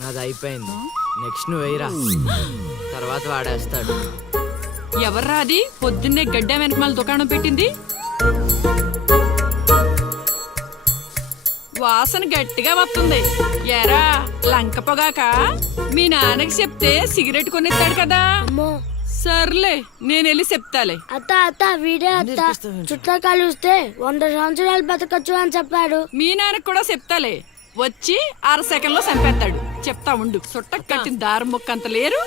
నాది అయిపోయింది. నెక్స్ట్ నువ్వు వేయరా, తర్వాత వాడేస్తాడు. ఎవర్రా అది పొద్దున్నే గడ్డ వెనకమాల దుకాణం పెట్టింది? వాసన గట్టిగా వస్తుంది. ఎరా లంక పొగాక? మీ నాన్నకి చెప్తే సిగరెట్ కొనిస్తాడు కదా. సర్లే నేను వెళ్ళి చెప్తాలే. అత్త అత్త వీడే అత్త చుట్టాలు చూస్తే 100 సంవత్సరాలు బతకచ్చు అని చెప్పాడు. మీ నాన్నకి కూడా చెప్తాలే, వచ్చి 6 సెకండ్లో చంపేస్తాడు. చెప్తా ఉండు. సుట్టకు కట్టిన దారం ముక్క అంత లేరు.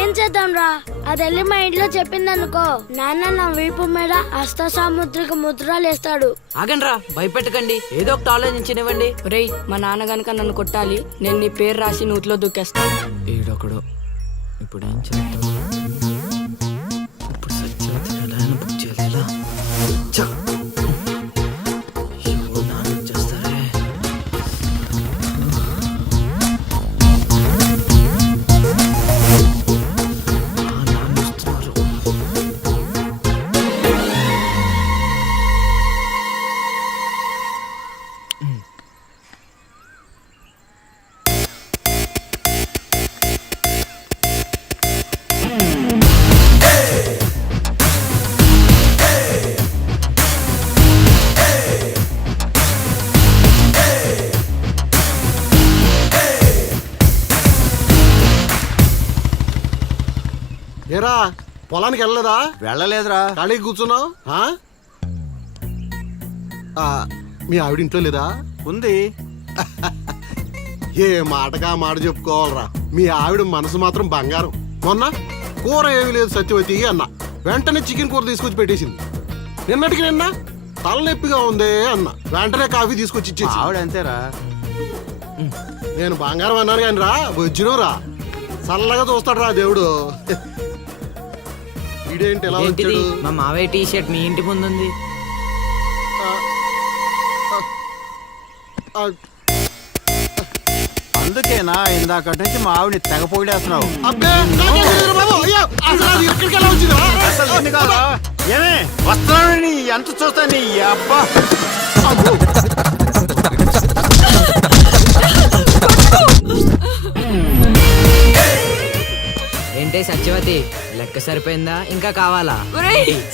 ఏం చేద్దాం రా? అది వెళ్ళి మా ఇంట్లో చెప్పిందనుకో, నాన్న నా వీపు మీద హస్త సాముద్రిక ముద్రలు వేస్తాడు. ఆగండి రా, భయపెట్టకండి, ఏదో ఒకటి ఆలోచించనివ్వండి. రేయ్, మా నాన్న గనక నన్ను కొట్టాలి, నేను నీ పేరు రాసి నూతిలో దూకేస్తాను. ఈడొకడు. ఇప్పుడు ఏం చేద్దాం? ఇప్పుడు సత్యవతిని ఎలా అయినా బుక్ చేయాలి. ఎలా? ఏరా పొలానికి వెళ్ళలేదా? వెళ్ళలేదురా. ఖాళీ కూర్చున్నావు? మీ ఆవిడ ఇంట్లో లేదా? ఉంది. ఏ మాటగా మాట చెప్పుకోవాలరా, మీ ఆవిడ మనసు మాత్రం బంగారం. మొన్న కూర ఏమీ లేదు సత్యవతి అన్న, వెంటనే చికెన్ కూర తీసుకొచ్చి పెట్టేసింది. నిన్నటికి నిన్న తలనొప్పిగా ఉంది అన్న, వెంటనే కాఫీ తీసుకొచ్చి ఇచ్చేసి. ఆవిడ అంతేరా. నేను బంగారం అన్నాను కానీ రా, వచ్చిన రా చల్లగా చూస్తాడు రా దేవుడు. ఇదేంటి ఎలా వచ్చాడు? మా మావయ్య టీ షర్ట్ మీ ఇంటి ముందు ఉంది. అందుకేనా ఇందాక నుంచి మా ఆవిడని తెగ పొగిడేస్తున్నావు? ఏమే వస్తున్నావు? ఎంత చూస్తా నీ అబ్బా. ఏంటే సత్యవతి, లెక్క సరిపోయిందా? ఇంకా కావాలా?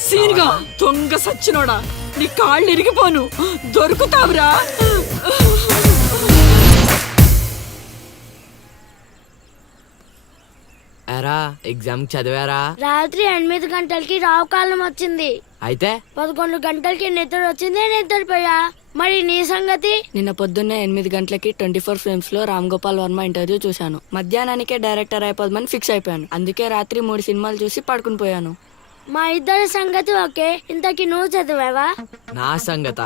సీన్గా దొంగ సచ్చినోడా, నీ కాళ్ళు ఇరిగిపోను, దొరుకుతావురా. ఎరా ఎగ్జామ్ చదివారా? రాత్రి 8 గంటలకి రావు కాలం వచ్చింది. అయితే 11 గంటలకి నిద్ర వచ్చింది, నిద్రపోయా. మరి నీ సంగతి? నిన్న పొద్దున్నే 8 గంటలకి 24 ఫ్రేమ్స్ లో రామ్ గోపాల్ వర్మ ఇంటర్వ్యూ చూశాను. మధ్యాహ్నానికే డైరెక్టర్ అయిపోదామని ఫిక్స్ అయిపోయాను. అందుకే రాత్రి 3 సినిమాలు చూసి పడుకుని పోయాను. మా ఇద్దరి సంగతి ఓకే. ఇంతకి నువ్వు చదివావా? నా సంగత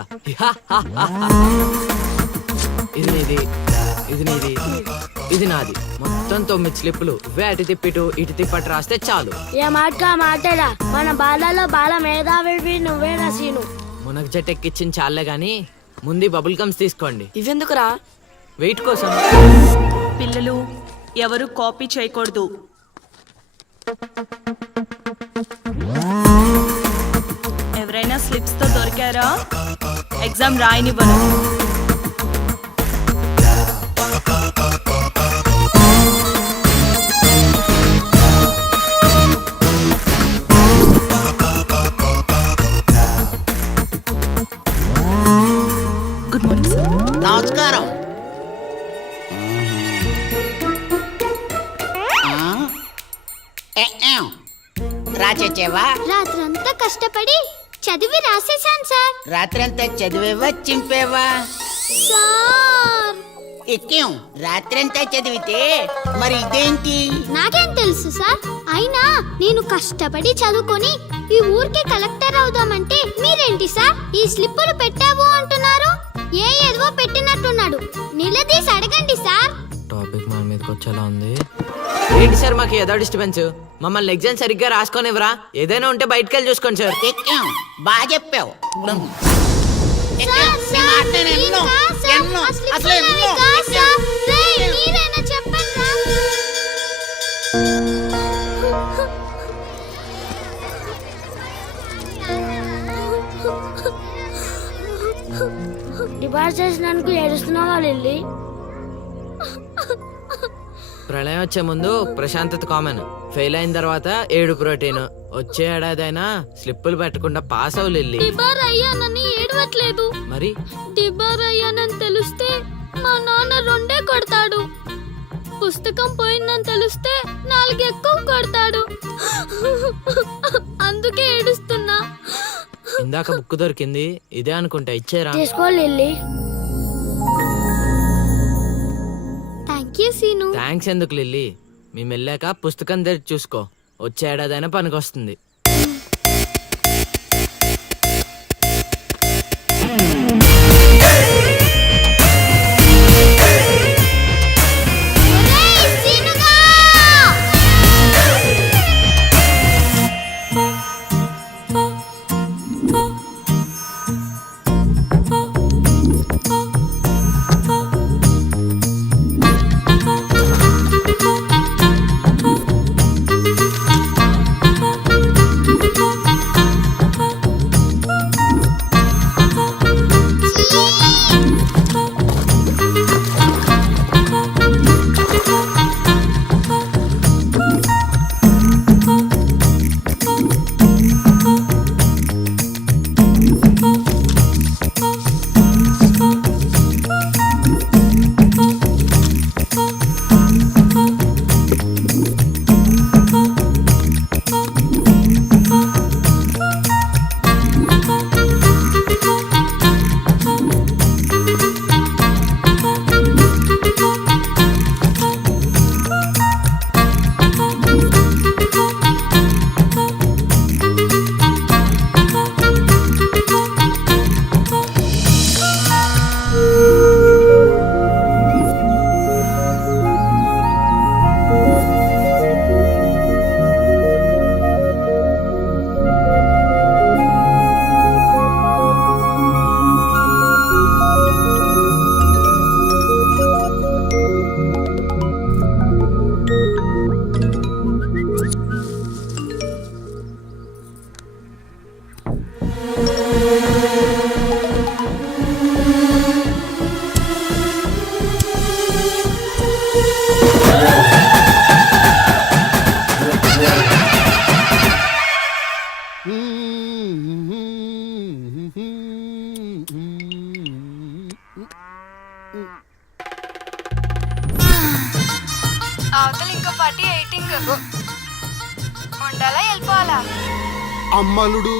ఇది నీది, ఇది నీది, ఇది నాది. మొత్తం 9 స్లిప్పులు. అటు తిప్పిటు ఇటు తిప్పటి రాస్తే చాలు. ఏ మాట మాట్లాడా, మన బాలలో బాల మేధావి నువ్వే రసీను. మునగ చెట్టు ఎక్కిచ్చిన చాలే గాని ముందు బబుల్ గమ్స్ తీసుకోండి. ఇవెందుకురా? వెయిట్ కోసం. పిల్లలు ఎవరు కాపీ చేయకూడదు. ఎవరైనా స్లిప్స్ తో దొరికారా? ఎగ్జామ్ రాయనివ్వను. Good morning sir. నమస్కారం. రాచేవా? రాత్రంతా కష్టపడి చదివి రాసేసాను సార్. రాత్రంతా చదివేవా చింపేవా? సార్ ఎక్కేం రాత్రంతా చదివితే మరి ఇదేంటి? నాకేం తెలుసు సార్. అయినా నేను కష్టపడి చదువుకొని ఈ ఊరికి కలెక్టర్ అవుదామంటే మీరేంటి సార్ ఈ స్లిప్పులు పెట్టావు అంటున్నారు? ఏదో పెట్టినట్టున్నాడు. నిలదీసి అడగండి సార్. టాపిక్ మన మీదకి వచ్చేలా ఉంది. ఏంటి సార్ మాకు ఏదో డిస్టర్బెన్స్? మమ్మల్ని ఎగ్జామ్ సరిగ్గా రాసుకోనివ్వరా? ఏదైనా ఉంటే బయటకు వెళ్ళి చూసుకోండి సార్. ఎక్కేం బాగా చెప్పావు. డిబార్ చేసినందుకు ఏడుస్తున్నావా లిల్లీ? ప్రళయం వచ్చే ముందు ప్రశాంతత కామన్, ఫెయిల్ అయిన తర్వాత ఏడు ప్రోటీన్. వచ్చే ఏడాదైనా స్లిప్పులు పెట్టకుండా పాస్ అవ్వు లిల్లీ. డిబార్ అయ్యానని ఏడవట్లేదు. మరి డిబార్ అయ్యానని తెలిస్తే మా నాన్న 2 కొడతాడు. పుస్తకం పోయిందని తెలిస్తే 4 ఎక్కువ కొడతాడు. అందుకే ఏడుస్తున్నా. ఇందాక బుక్ దొరికింది, ఇదే అనుకుంటా, ఇచ్చేరా. తీసుకో Lily. Thank you Seenu. Thanks ఎందుకు లిల్లీ, మేము వెళ్ళాక పుస్తకం తెరిచి చూసుకో, వచ్చే ఏడాదైనా పనికొస్తుంది. ఒరేయ్ సీనుగా! అవతల ఇంకో పార్టీ ఎయిటింగ్ ఉండాలా వెళ్ళిపోవాలా? అమ్మలుడు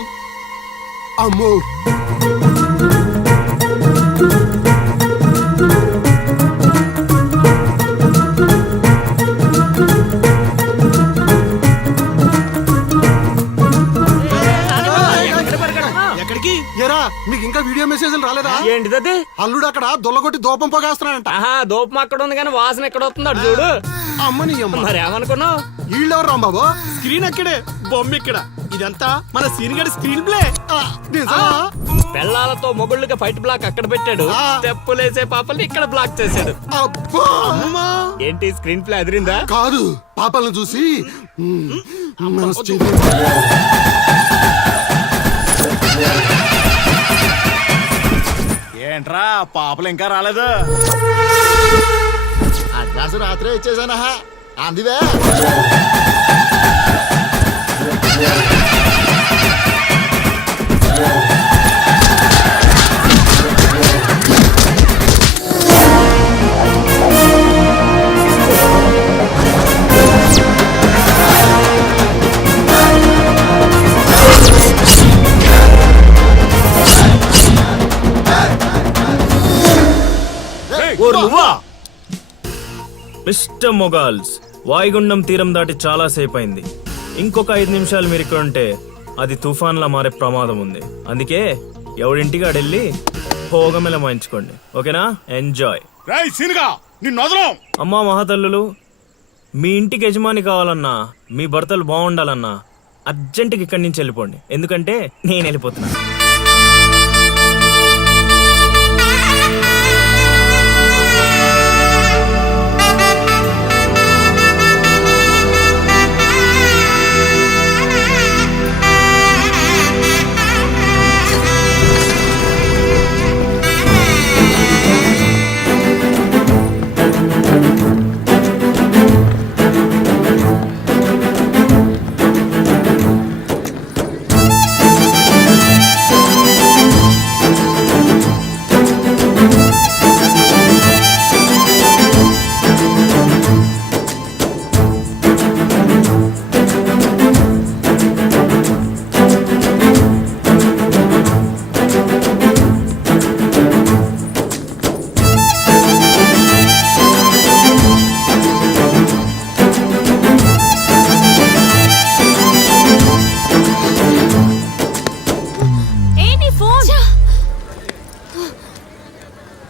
అమ్మో. ఎక్కడికి? ఏరా మీకు ఇంకా వీడియో మెసేజ్లు రాలేదా? ఏంటిది? అల్లుడు అక్కడ దొల్లగొట్టి దూపం పొగేస్తున్నాడంట. ఆహా, దూపం అక్కడ ఉంది కానీ వాసన ఎక్కడ వస్తుంది అటు చూడు. అమ్మని అమ్మ. మరి ఏమనుకున్నావు? వీళ్ళెవరు రాంబాబు? స్క్రీన్ అక్కడే, బొమ్మ ఇక్కడ. ఇదంతా మన సీన్ గడి స్క్రీన్ ప్లే. నిజమా? పెళ్ళాలతో మొగుళ్ళకి ఫైట్ బ్లాక్ అక్కడ పెట్టాడు, తెప్పులేసే పాపల్ని ఇక్కడ బ్లాక్ చేశాడు. అబ్బా! ఏంటి స్క్రీన్ ప్లే అదిరిందా? కాదు, పాపలను చూసి మనసు చెదిరింది. ఏంట్రా పాపలు ఇంకా రాలేదు? అడ్వాన్స్ రాత్రే ఇచ్చేసానా అందువే. మిస్టర్ మొగాల్స్, వాయుగుండం తీరం దాటి చాలా సేపు అయింది. ఇంకొక 5 నిమిషాలు మీరు ఇక్కడ ఉంటే అది తుఫాన్లా మారే ప్రమాదం ఉంది. అందుకే ఎవడింటికి ఆడెళ్ళి భోగమెల మాయించుకోండి, ఓకేనా? ఎంజాయ్. అమ్మా మహాతల్లులు, మీ ఇంటికి యజమాని కావాలన్నా, మీ భర్తలు బాగుండాలన్నా అర్జెంటుగా ఇక్కడి నుంచి వెళ్ళిపోండి, ఎందుకంటే నేను వెళ్ళిపోతున్నా.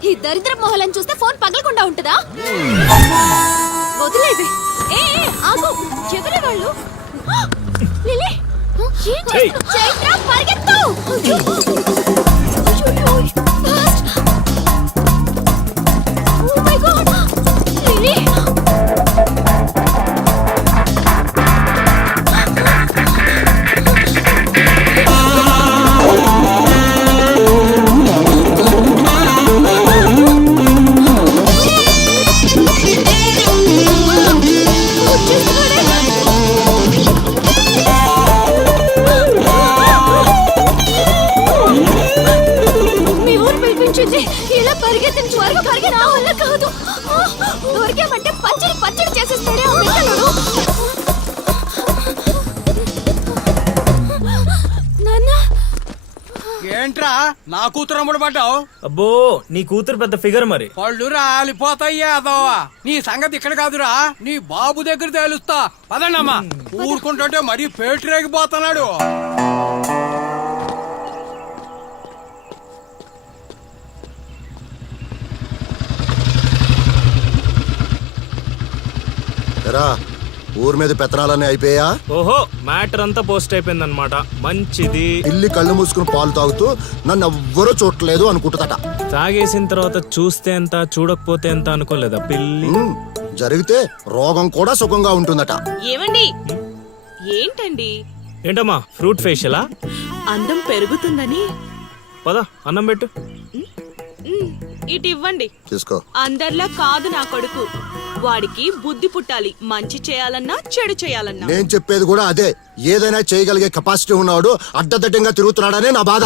ఈ దరిద్ర మొహలను చూస్తే ఫోన్ పగలకుండా ఉంటుందా? వదిలేవి. ఆగు. ఎవరే వాళ్ళు? లిలీ, చైత్ర పరిగెత్తు. Fast. Oh my god. Lily. మీ ఊరు పిలిపించింది. ఇలా పరిగెత్తిన త్వరగా పరిగెత్తా వల్ల కాదు. దొరికామంటే పచ్చడి పచ్చడి చేసేస్తాడే ఆ పిల్లలు. నాన్న, ఏంట్రా నా కూతురు అమ్ముడు పడ్డావు? అబ్బో నీ కూతురు పెద్ద ఫిగర్ మరి. పళ్ళు రాలిపోతాయ్యా అదోవా. నీ సంగతి ఇక్కడ కాదురా, నీ బాబు దగ్గర తేలుస్తా. పదండమ్మా. ఊరుకుంటుంటే మరీ పేటరేగిపోతున్నాడు. ఎరా ఊరి మీద పెత్తనాలన్నీ అయిపోయా? ఓహో మ్యాటర్ అంతా పోస్ట్ అయిపోయింది అనమాట. మంచిది. ఇల్లి కళ్ళు మూసుకుని పాలు తాగుతూ నన్ను ఎవ్వరూ చూడలేదు అనుకుంటుందట. తాగేసిన తర్వాత చూస్తే ఎంత చూడకపోతే ఎంత అనుకోలేదా పిల్లి? జరిగితే రోగం కూడా సుఖంగా ఉంటుందట. ఏమండి? ఏంటండి? ఏంటమ్మా ఫ్రూట్ ఫేషియలా? అందం పెరుగుతుందని. పద అన్నం పెట్టు. ఇటు ఇవ్వండి. తీసుకో. అందరిలా కాదు నా కొడుకు. వాడికి బుద్ధి పుట్టాలి. మంచి చేయాలన్నా చెడు చేయాలన్నా. నేను చెప్పేది కూడా అదే. ఏదైనా చేయగలిగే కెపాసిటీ ఉన్నవాడు అడ్డదడ్డంగా తిరుగుతున్నాడనే నా బాధ.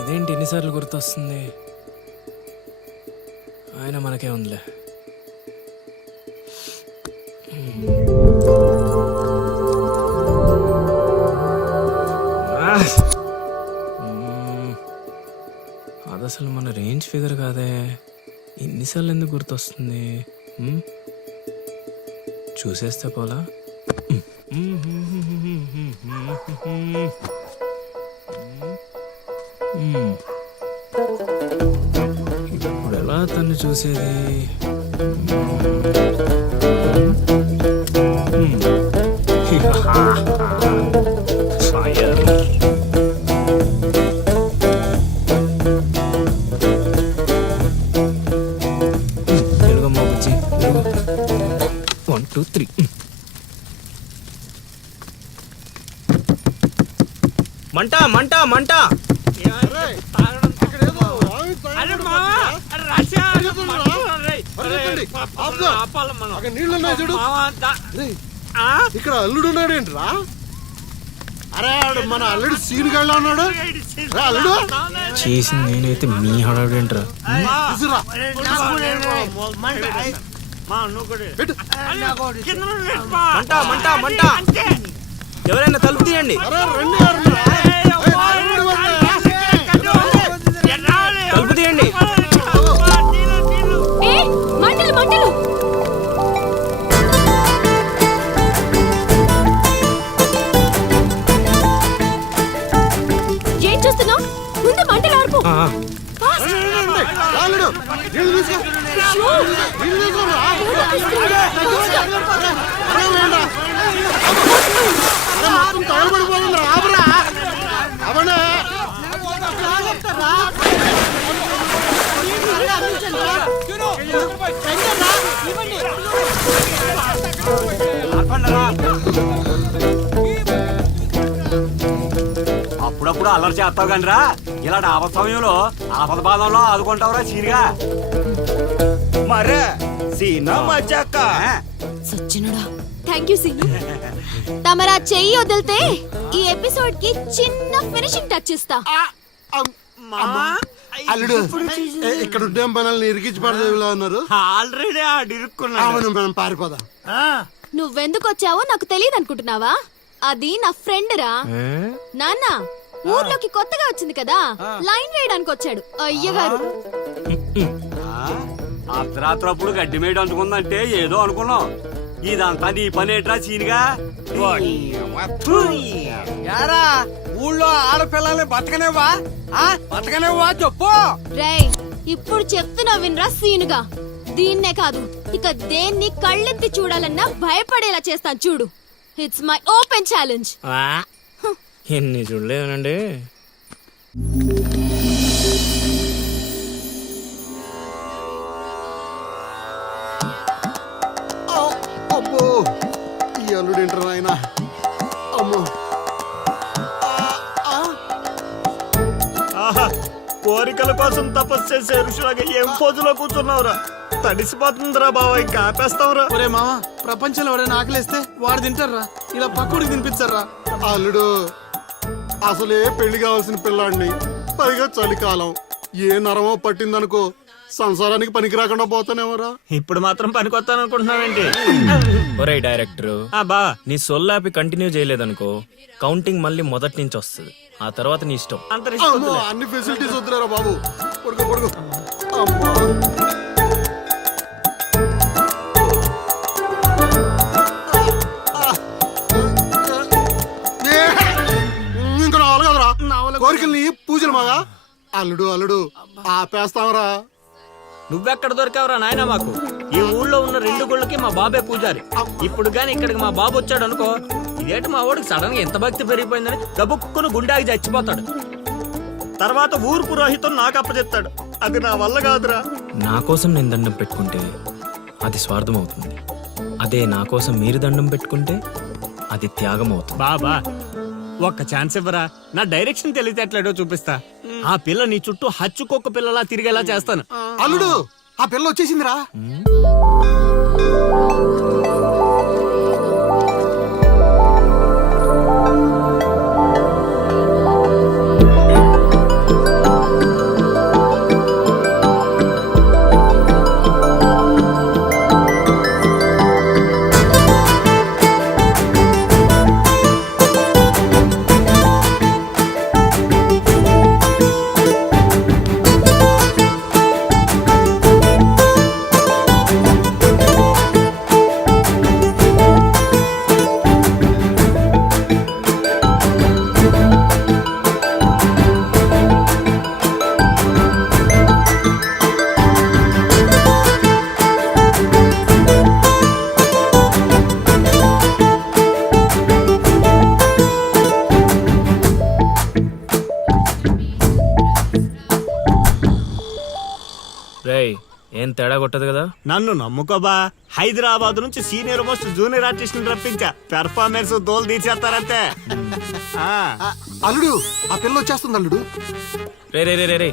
ఇదేంటి ఎన్నిసార్లు గుర్తొస్తుంది? ఆయన మనకే ఉందిలే. అది అసలు మన రేంజ్ ఫిగర్ కాదే. ఇన్నిసార్లు ఎందుకు గుర్తొస్తుంది? చూసేస్తే పోలా. ఇప్పుడు ఎలా తను చూసేది? ఎలుగమ్మా బుజ్జి, ఎలుగు. 1 2 3. మంట మంట మంట. ఇక్కడ అల్లుడు ఉన్నాడేంట్రా? అరే మన అల్లుడు సీన్ గళ్ళ ఉన్నాడు. అల్లుడు చేసింది నేనైతే మీ హడావిడేంట్రా? మంట మంట మంట. ఎవరైనా తలుపు తీయండి. తలుపు తీయండి. మంటలు మంటలు. ఏం చూస్తున్నావు? ముందు మంటలు ఆర్పు. అప్పుడప్పుడు అల్లరి చేస్తావు కానీ రా, ఇలాంటి ఆపద సమయంలో ఆపద బాధంలో ఆదుకుంటావురా సీన్గా. మరే సీనా మజ్జాక. సచ్చినుడా. Thank you Seenu. తమరా చెయ్యి వదిలితే ఈ ఎపిసోడ్ కి చిన్న ఫినిషింగ్ టచ్ ఇస్తా. అల్లుడు ఇక్కడ ఉండే మనల్ని ఇరికించి పడదేవిలా ఉన్నారు. ఆల్రెడీ ఆడిరుక్కున్నా. మనం పారిపోదాం. నువ్వెందుకు వచ్చావో నాకు తెలియదు అనుకుంటున్నావా? అది నా ఫ్రెండ్ రా. నాన్న ఊర్లోకి కొత్తగా వచ్చింది కదా, లైన్ వేయడానికి వచ్చాడు అయ్యగారు. అర్ధరాత్రప్పుడు గడ్డి మేడ అంటుకుందంటే ఏదో అనుకున్నాం. ఇదంతా నీ పని ఏట్రా చీనిగా? యారా ఊళ్ళో ఆడపిల్లల్ని బతకనేవా? బతకనేవా చెప్పు. రేయ్ ఇప్పుడు చెప్తున్నా వినరా సీనుగా. దీన్నే కాదు ఇక దేన్ని కళ్ళెత్తి చూడాలన్నా భయపడేలా చేస్తాను చూడు. It's my open challenge. ఎన్ని చూడలేనండి. అబ్బో ఈ అల్లుడు ఏంటారు ఆయన? అమ్మో ఆహా, కోరికల కోసం తపస్సు చేసే ఋషులాగా ఏం పోజులో కూర్చున్నావురా? తడిసిపోతుందిరా బావ, ఇంకా ఆపేస్తావురా? ఒరే మామ, ప్రపంచంలో ఎవరైనా ఆకలిస్తే వాడు తింటారా? ఇలా పక్కడికి తినిపించారా? అల్లుడు అసలే పెళ్లి కావాల్సిన పిల్లాడిని, పైగా చలికాలం, ఏ నరమో పట్టిందనుకో సంసారానికి పనికి రాకుండా పోతానేమోరా. ఇప్పుడు మాత్రం పనికొత్తాను అనుకుంటున్నావేంటి? ఒరే డైరెక్టర్, బా నీ సొల్లాపి కంటిన్యూ చేయలేదనుకో కౌంటింగ్ మళ్ళీ మొదటి నుంచి వస్తుంది. ఆ తర్వాత నీ ఇష్టం. అమ్మో, అన్ని ఫెసిలిటీస్ వద్దులేరా బాబు. పడుకో పడుకో. అమ్మా ఇంకా నావలు కదరా కోరికల్ని పూజలు మాగా. అల్లుడు అల్లుడు ఆపేస్తావరా? నువ్వెక్కడ దొరికావురా నాయనా మాకు? ఈ ఊళ్ళో ఉన్న 2 గుళ్ళకి మా బాబే పూజారి. ఇప్పుడు గాని ఇక్కడికి మా బాబు వచ్చాడు అనుకో, ఇదేంటి మా వాడికి సడన్ గా ఎంత భక్తి పెరిగిపోయిందని గబుక్కును గుండాకి చచ్చిపోతాడు. తర్వాత ఊరు పురోహితం నాకు అప్పచెప్తాడు. అది నా వల్ల కాదురా. నా కోసం నేను దండం పెట్టుకుంటే అది స్వార్థం అవుతుంది. అదే నా కోసం మీరు దండం పెట్టుకుంటే అది త్యాగం అవుతుంది. బాబా ఒక్క ఛాన్స్ ఇవ్వరా? నా డైరెక్షన్ తెలియటట్లేడో చూపిస్తా. ఆ పిల్ల నీ చుట్టూ హచ్చుకొక్క పిల్లలా తిరిగేలా చేస్తాను. అల్లుడు ఆ పిల్ల వచ్చేసిందిరా. రేయ్, ఏం తేడా కొట్టదు కదా? నన్ను నమ్ముకోబా. హైదరాబాద్ నుంచి సీనియర్ మోస్ట్ జూనియర్ ఆర్టిస్ట్ రప్పించా. పెర్ఫార్మెన్స్ దోలు తీర్చేస్తారంతే. అల్లుడు ఆ పిల్ల వచ్చేస్తుంది అల్లుడు. రే రే రే రే రే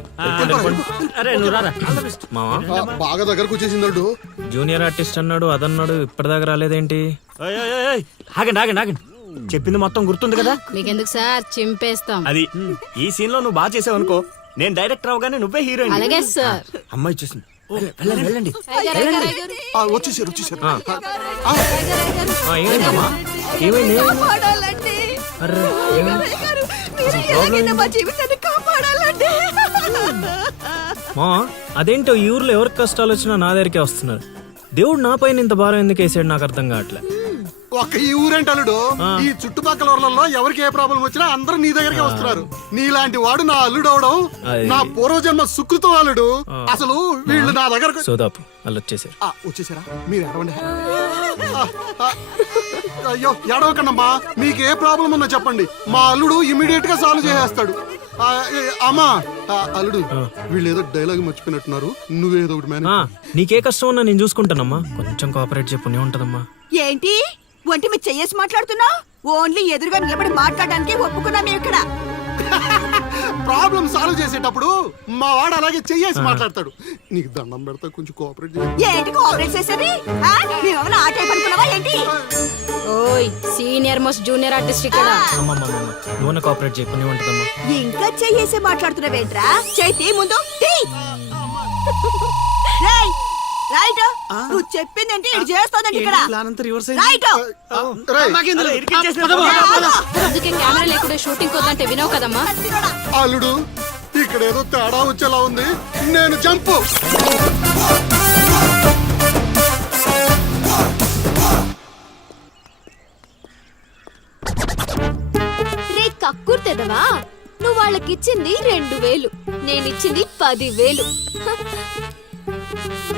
అరే నువ్వు రారా. మావా, బాగా దగ్గరకు వచ్చేసింది అల్లుడు. జూనియర్ ఆర్టిస్ట్ అన్నాడు అదన్నాడు, ఇప్పటిదాకా రాలేదేంటి? ఓయ్, ఓయ్, ఓయ్, ఓయ్. ఆగండి ఆగండి ఆగండి. చెప్పింది మొత్తం గుర్తుంది కదా? మీకెందుకు సార్, చింపేస్తాం. అది ఈ సీన్ లో నువ్వు బాగా చేసావు అనుకో, నేను డైరెక్టర్ అవగానే నువ్వే హీరోయిన్. అలాగే సార్. అమ్మాయి చూసింది. వెళ్ళండి వెళ్ళండి. వచ్చేసారు వచ్చేసారు. ఏమైందమ్మా? ఏమైంది? అర్రే, ఏమైంది? మా అదేంటో ఈ ఊర్లో ఎవరికి కష్టాలు వచ్చినా నా దగ్గరికే వస్తున్నారు. దేవుడు నా పైన ఇంత భారం ఎందుకు వేసాడు నాకు అర్థం కావట్లే. ఒక్క ఈ ఊరేంటి అల్లుడు, ఈ చుట్టుపక్కల ఊర్లలో ఎవరికి ఏ ప్రాబ్లం వచ్చినా అందరూ నీ దగ్గరికి వస్తున్నారు. నీలాంటి వాడు నా అల్లుడు అవడం నా పూర్వజన్మ సుకృతం అల్లుడు. అసలు వీళ్ళు నా దగ్గర సోదాపు వాళ్ళు వచ్చేసారు. వచ్చేసారా? మీరు ఎడవండి. అయ్యో ఎడవకండమ్మా, మీకు ఏ ప్రాబ్లం ఉందో చెప్పండి, మా అల్లుడు ఇమీడియట్ గా సాల్వ్ చేసేస్తాడు. అమ్మా అల్లుడు, వీళ్ళు ఏదో డైలాగ్ మర్చిపోయినట్టున్నారు, నువ్వేదో ఒకటి మేనేజ్. నీకే కష్టం ఉన్నా నేను చూసుకుంటానమ్మా. కొంచెం కోఆపరేట్ చెప్పునే ఉంటదమ్మా. ఏంటి ఒంటి మీద చెయ్యేసి మాట్లాడుతున్నావు? ఓన్లీ ఎదురుగా నిలబడి మాట్లాడడానికి ఒప్పుకున్నాం ఇక్కడ. ప్రాబ్లం సాల్వ్ చేసేటప్పుడు మా వాడు అలాగే చెయ్యేసి మాట్లాడతాడు. నీకు దండం పెడతా, కొంచెం కోఆపరేట్ చేయి. ఏంటి కోఆపరేట్ చేసేది? మేమేమైనా ఆట అయిపోతున్నావా ఏంటి? ఓయ్, సీనియర్ మోస్ట్ జూనియర్ ఆర్టిస్ట్ ఇక్కడ. నువ్వు కోఆపరేట్ చెప్పునే ఉంటదమ్మా. ఇంకా చెయ్యేసి మాట్లాడుతున్నావేంట్రా? చేతి ముందు తీ. రేయ్, రైట్. నువ్వు చెప్పిందంటే ఇది చేస్తోందండి ఇక్కడ. రైట్. అందుకే కెమెరా లేకుండా షూటింగ్ కొద్దంటే వినవు కదమ్మా. అల్లుడు ఇక్కడ ఏదో తేడా వచ్చేలా ఉంది. నేను జంపు. రే కక్కుర్తెదవా, నువ్వు వాళ్ళకిచ్చింది 2000, నేనిచ్చింది 10,000.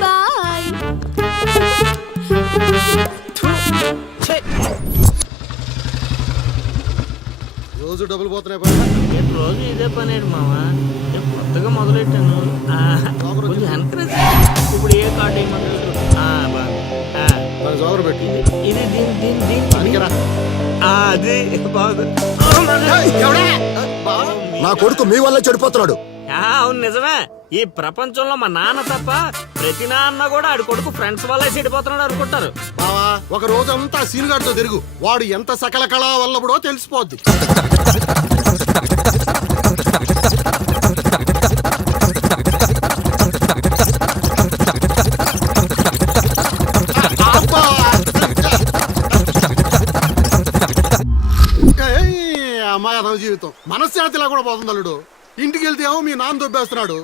బాయ్. రోజు డబ్బులు పోతున్నాయి బాబు. నేను రోజు ఇదే పని మావా. నేను కొత్తగా మొదలెట్టాను. కొంచెం encourage చేయి. ఇప్పుడు ఏ కార్డు వేయమంటారు? మరి జోగరు పెట్టి ఇది దీని పనికిరా. అది బాగుంది. నా కొడుకు మీ వల్ల చెడిపోతున్నాడు. అవును నిజమే. ఈ ప్రపంచంలో మా నాన్న తప్ప ప్రతి నాన్న కూడా ఆడి కొడుకు ఫ్రెండ్స్ వల్ల చెడిపోతున్నాడు అనుకుంటారు. బావా ఒక రోజంతా సీనుగాడితో తిరుగు, వాడు ఎంత సకల కళా వల్లబడో తెలిసిపోద్ది. అమ్మాయి అదవ జీవితం మనశ్శాంతిలా కూడా పోతుంది అల్లుడు. ఇంటికి వెళ్తే ఏమో మీ నాన్న దొబ్బేస్తున్నాడు,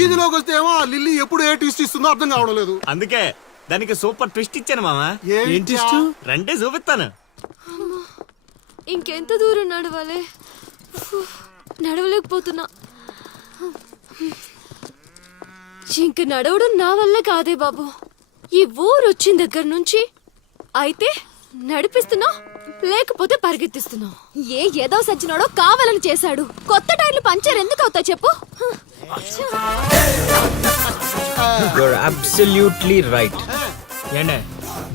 ఈదిలోకి వస్తే ఏమో ఆ లిల్లీ ఎప్పుడు ఏ ట్విస్ట్ ఇస్తుందో అర్థం కావడం లేదు. అందుకే దానికి సూపర్ ట్విస్ట్ ఇచ్చాను మామా. ఏం ట్విస్ట్? రండి చూపిస్తాను. ఇంకెంత దూరం నడవాలి? నడవలేకపోతున్నా. ఇంక నడవడం నా వల్ల కాదే బాబు. ఈ ఊరు వచ్చిన దగ్గర నుంచి అయితే నడిపిస్తున్నా, లేకపోతే పరిగెత్తిస్తున్నా. ఏ ఏదో సచ్చినాడో కావాలని చేశాడు. కొత్త టైర్లు పంచర్ ఎందుకు అవుతా చెప్పు. Absolutely right. ఏండే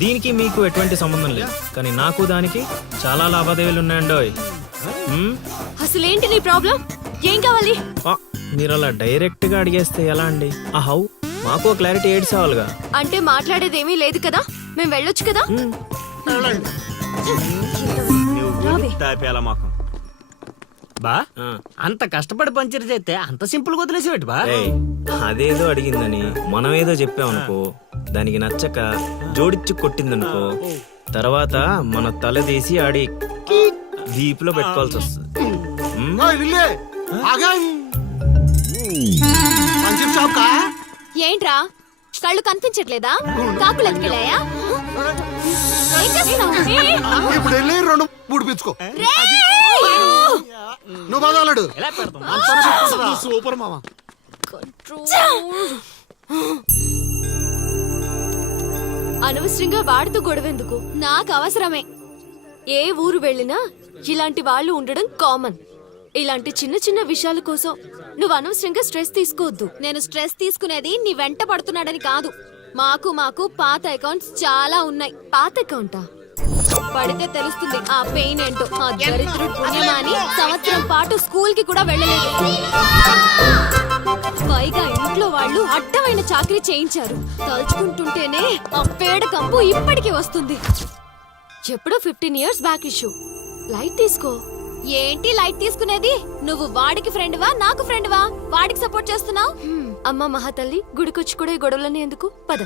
దీనికి మీకు ఎటువంటి సంబంధం లేదు, కానీ నాకు దానికి చాలా లావాదేవీలు ఉన్నాయండోయ్. అసలేంటి నీ ప్రాబ్లం? ఏం కావాలి? మీరు అలా డైరెక్ట్ గా అడిగేస్తే ఎలా అండి? ఆ హౌ మాకు క్లారిటీ ఏడ్స్ అవ్వాలిగా. అంటే మాట్లాడేది ఏమీ లేదు కదా, మేము వెళ్ళొచ్చు కదా. తాపేలా మాకు బా అంత కష్టపడి పంచర్ చేస్తే అంత సింపుల్ గా వదిలేసేవాటి బా. అదేదో అడిగిందని మనం ఏదో చెప్పామనుకో, దానికి నచ్చక జోడిచ్చి కొట్టిందనుకో, తర్వాత మన తల తీసి ఆడి దీపులో పెట్టుకోవాల్సి వస్తుంది. ఏంట్రా కళ్ళు కనిపించట్లేదా? కాకులు ఎత్తుకెళ్ళాయా? ఏం చేస్తున్నావు? ఇప్పుడు వెళ్ళి 2-3 పిచ్చుకో. నువ్వు బాధాలడు సూపర్ మామా. అనవసరంగా వాడితో గొడవెందుకు? నాకు అవసరమే. ఏ ఊరు వెళ్ళినా ఇలాంటి వాళ్ళు ఉండడం కామన్. ఇలాంటి చిన్న చిన్న విషయాల కోసం నువ్వు అనవసరంగా స్ట్రెస్ తీసుకోవద్దు. నేను స్ట్రెస్ తీసుకునేది నీ వెంట పడుతున్నాడని కాదు. మాకు పాత అకౌంట్స్ చాలా ఉన్నాయి. పాత అకౌంటా? పడితే తెలుస్తుంది ఆ పెయిన్ ఏంటో. ఆ దరిద్రుడు పుణ్యమాని సంవత్సరం పాటు స్కూల్ కి కూడా వెళ్ళలేదు. పైగా ఇంట్లో వాళ్ళు అడ్డమైన చాకరీ చేయించారు. తలుచుకుంటుంటేనే ఆ పేడ కంపు ఇప్పటికీ వస్తుంది. ఎప్పుడో 15 years బ్యాక్ ఇష్యూ. లైట్ తీసుకో. ఏంటి లైట్ తీసుకునేది? నువ్వు వాడికి ఫ్రెండ్వా, నాకు ఫ్రెండ్వా? వాడికి సపోర్ట్ చేస్తున్నావు? అమ్మ మహాతల్లి, గుడికొచ్చి కూడా ఈ గొడవలన్నీ ఎందుకు? పద.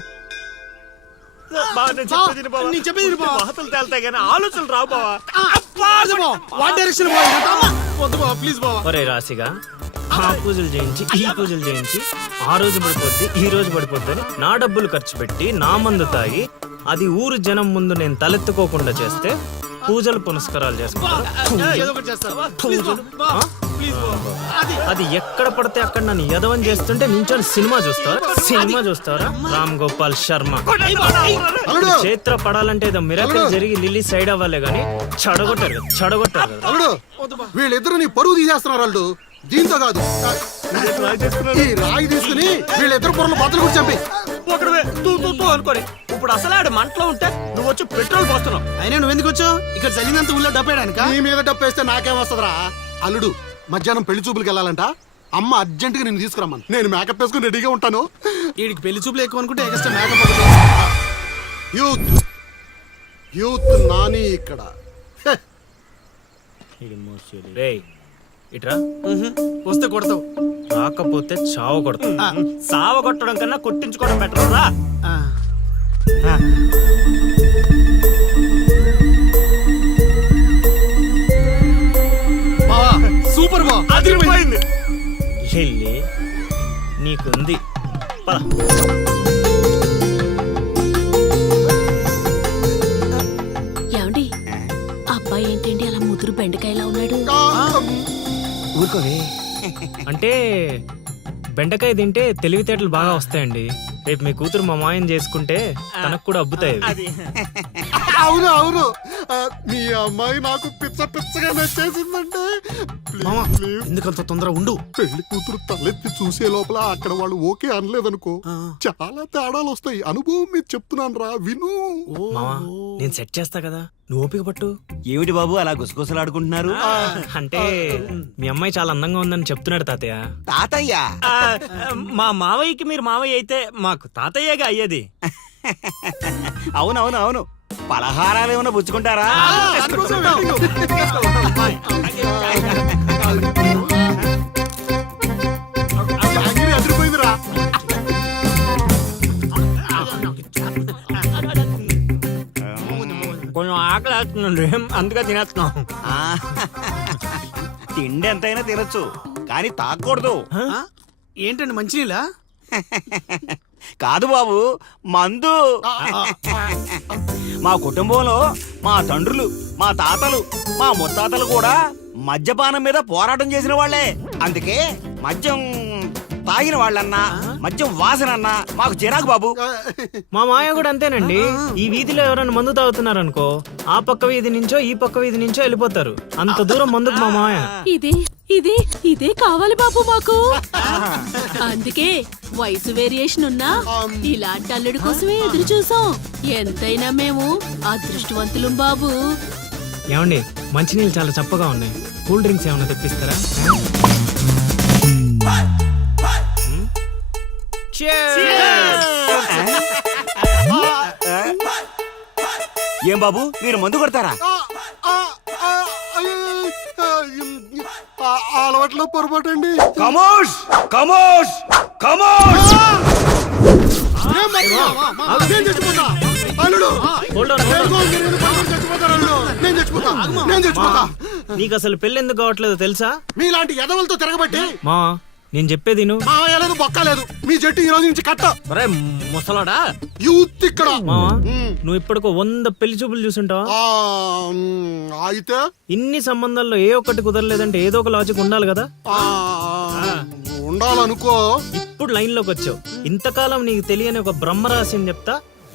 ఆలోచనలు రావు బావా. ఒరే రాశిగా ఆ పూజలు చేయించి ఈ పూజలు చేయించి ఆ రోజు పడిపోద్ది ఈ రోజు పడిపోద్ది అని నా డబ్బులు ఖర్చు పెట్టి నా మందు తాగి అది ఊరు జనం ముందు నేను తలెత్తుకోకుండా చేస్తే పూజలు పునస్కారాలు చేసుకుంటారు. అది ఎక్కడ పడితే అక్కడ నన్ను యదవం చేస్తుంటే నించొని సినిమా చూస్తారా? రామ్ గోపాల్ శర్మ చేత్ర పడాలంటే ఏదో మిరాకిల్ జరిగి లిల్లీ సైడ్ అవ్వాలే గానీ చెడగొట్టారు. వీళ్ళిద్దరు నీ పరువు తీసేస్తున్నారు. వాళ్ళు దీంతో కాదు, ఈ రాయి తీసుకుని వీళ్ళిద్దరు పొరలు బద్దలు కూడా చంపి అనుకోని ఇప్పుడు అసలు ఆడు మంటలో ఉంటే నువ్వు వచ్చి పెట్రోల్ పోస్తున్నావు. అయినా నువ్వెందుకు వచ్చావు? ఇక్కడ జరిగినంత ఊళ్ళో డబ్బేయడానికా? నీ మీద డబ్బేస్తే నాకేమొస్తుందిరా? అల్లుడు మధ్యాహ్నం పెళ్లి చూపులకి వెళ్ళాలంట. అమ్మ అర్జెంట్ గా నేను తీసుకురమ్మను. నేను మేకప్ వేసుకుని రెడీగా ఉంటాను. వీడికి పెళ్లి చూపులు ఎక్కువ అనుకుంటే ఎక్స్ట్రా మేకప్. యూత్ నాని ఇక్కడ. ఇట్రా, వస్తే కొడతావు, రాకపోతే చావ కొడతావు. సావ కొట్టడం కన్నా కొట్టించుకోవడం బెటర్ రా. సూపర్ బా, అదిరిపోయింది. లిల్లీ నీకుంది పద. ఏమండి అబ్బాయి ఏంటండి అలా ముదురు బెండకాయలా ఉన్నాడు? ఊరుకోవే. అంటే బెండకాయ తింటే తెలివితేటలు బాగా వస్తాయండి. రేపు మీ కూతురు మా మాయం చేసుకుంటే తనకు కూడా అబ్బుతాయి అవి. అవును అవును, మీ అమ్మాయి నాకు పిచ్చ పిచ్చగా నచ్చేసిందంటే. మామా ఎందుకంత తొందర ఉండు. పెళ్లి కూతురు తలెత్తి చూసే లోపల అక్కడ వాళ్ళు ఓకే అనలేదనుకో చాలా తేడాలు వస్తాయి. అనుభవం మీద చెప్తున్నాను రా, విను. మావా నేను సెట్ చేస్తా కదా, నువ్వు ఓపిక పట్టు. ఏమిటి బాబు అలా గుసగుసలాడుకుంటున్నారు? అంటే మీ అమ్మాయి చాలా అందంగా ఉందని చెప్తున్నాడు తాతయ్య. తాతయ్య మా మావయ్యకి మీరు మావయ్య అయితే మాకు తాతయ్యగా అయ్యేది. అవునవును అవును, పలహారాలు ఏమైనా పుచ్చుకుంటారా? అదిరిపోయిందిరా. కొంచెం ఆకలి వేస్తుందండి, అందుకే తినేస్తున్నాం. తిండి ఎంతైనా తినొచ్చు కానీ తాగకూడదు. ఏంటండి మంచినీళ్ళ? కాదు బాబు, మందు. మా కుటుంబంలో మా తండ్రులు, మా తాతలు, మా ముత్తాతలు కూడా మద్యపానం మీద పోరాటం చేసిన వాళ్లే. అందుకే మద్యం తాగిన వాళ్ళన్నా మద్యం వాసనన్నా మాకు చిరాకు బాబు. మా మాయ కూడా అంతేనండి. ఈ వీధిలో ఎవరైనా మందు తాగుతున్నారనుకో ఆ పక్క వీధి నుంచో ఈ పక్క వీధి నుంచో వెళ్ళిపోతారు. అంత దూరం మందుకు మా మాయ. ఇదే కావాలి బాబు మాకు. అందుకే వయసు వేరియేషన్ ఉన్నా ఇలాంటి అల్లుడి కోసమే ఎదురు చూసాం. ఎంతైనా మేము అదృష్టవంతులం బాబు. ఏమండి మంచినీళ్ళు చాలా చప్పగా ఉన్నాయి, కూల్ డ్రింక్స్ ఏమైనా తెప్పిస్తారా? ఏం బాబు మీరు మందు కొడతారా? అలవాట్లో పొరపాటు అండి. కమోష్ కమోష్ కమోష్. నేను చచ్చిపోతా అల్లుడు. నేను చచ్చిపోతా, నేను చచ్చిపోతా. నీకు అసలు పెళ్లి ఎందుకు కావట్లేదు తెలుసా? మీలాంటి ఎదవలతో తిరగబట్టి. మా నేను చెప్పేది నువ్వు. మాయలేదు బొక్కలేదు, మీ జట్టు ఈ రోజు నుంచి కట్ట. ముసలాడా యూత్ ఇక్కడ. మావా నువ్వు ఇప్పటికో 100 పెళ్లి చూపులు చూసుంటావా? అయితే ఇన్ని సంబంధాల్లో ఏ ఒక్కటి కుదరలేదంటే ఏదో ఒక లాజిక్ ఉండాలి కదా. ఉండాలనుకో. ఇప్పుడు లైన్ లోకి వచ్చావు. ఇంతకాలం నీకు తెలియని ఒక బ్రహ్మరహస్యం చెప్తా,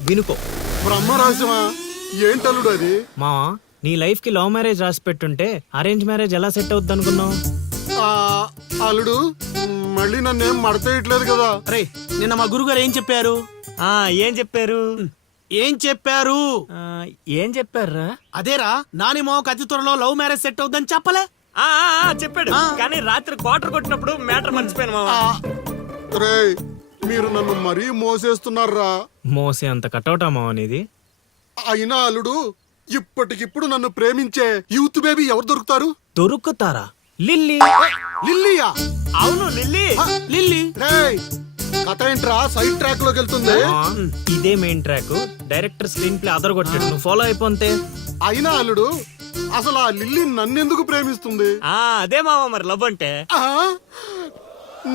వినుకో. బ్రహ్మరహస్యమా? ఏంటల్లుడు అది? మావా నీ లైఫ్ కి లవ్ మ్యారేజ్ రాసి పెట్టుంటే అరేంజ్ మ్యారేజ్ ఎలా సెట్ అవుద్ది అనుకున్నావు? అల్లుడు మళ్ళీ నన్నేం మడతేయట్లేదు కదా. రే నిన్న మా గురుగారు ఏం చెప్పారు? ఏం చెప్పారు? ఏం చెప్పారు? ఏం చెప్పారా? అదేరా నాని మావకు అతి త్వరలో లవ్ మ్యారేజ్ సెట్ అవుద్దని చెప్పలే? చెప్పాడు, కానీ రాత్రి క్వార్టర్ కొట్టినప్పుడు మ్యాటర్ మర్చిపోయాను మావా. రే మీరు నన్ను మరీ మోసేస్తున్నారా? మోసే అంత కటౌటా మావా నీది? అయినా అల్లుడు ఇప్పటికిప్పుడు నన్ను ప్రేమించే యూత్ బేబీ ఎవరు దొరుకుతారు? దొరుకుతారా? లిల్లీ. లిల్లీయా? అవును లిల్లీ. లిల్లీ రేయ్ కథ ఏంట్రా సైడ్ ట్రాక్ లోకి వెళ్తుంది? ఇదే main track. Director screen play other కొట్టాడు, నువ్వు ఫాలో అయిపోతే. అయినా అల్లుడు అసలు ఆ లిల్లీ నన్నెందుకు ప్రేమిస్తుంది? అదే మావా మరి లవ్ అంటే.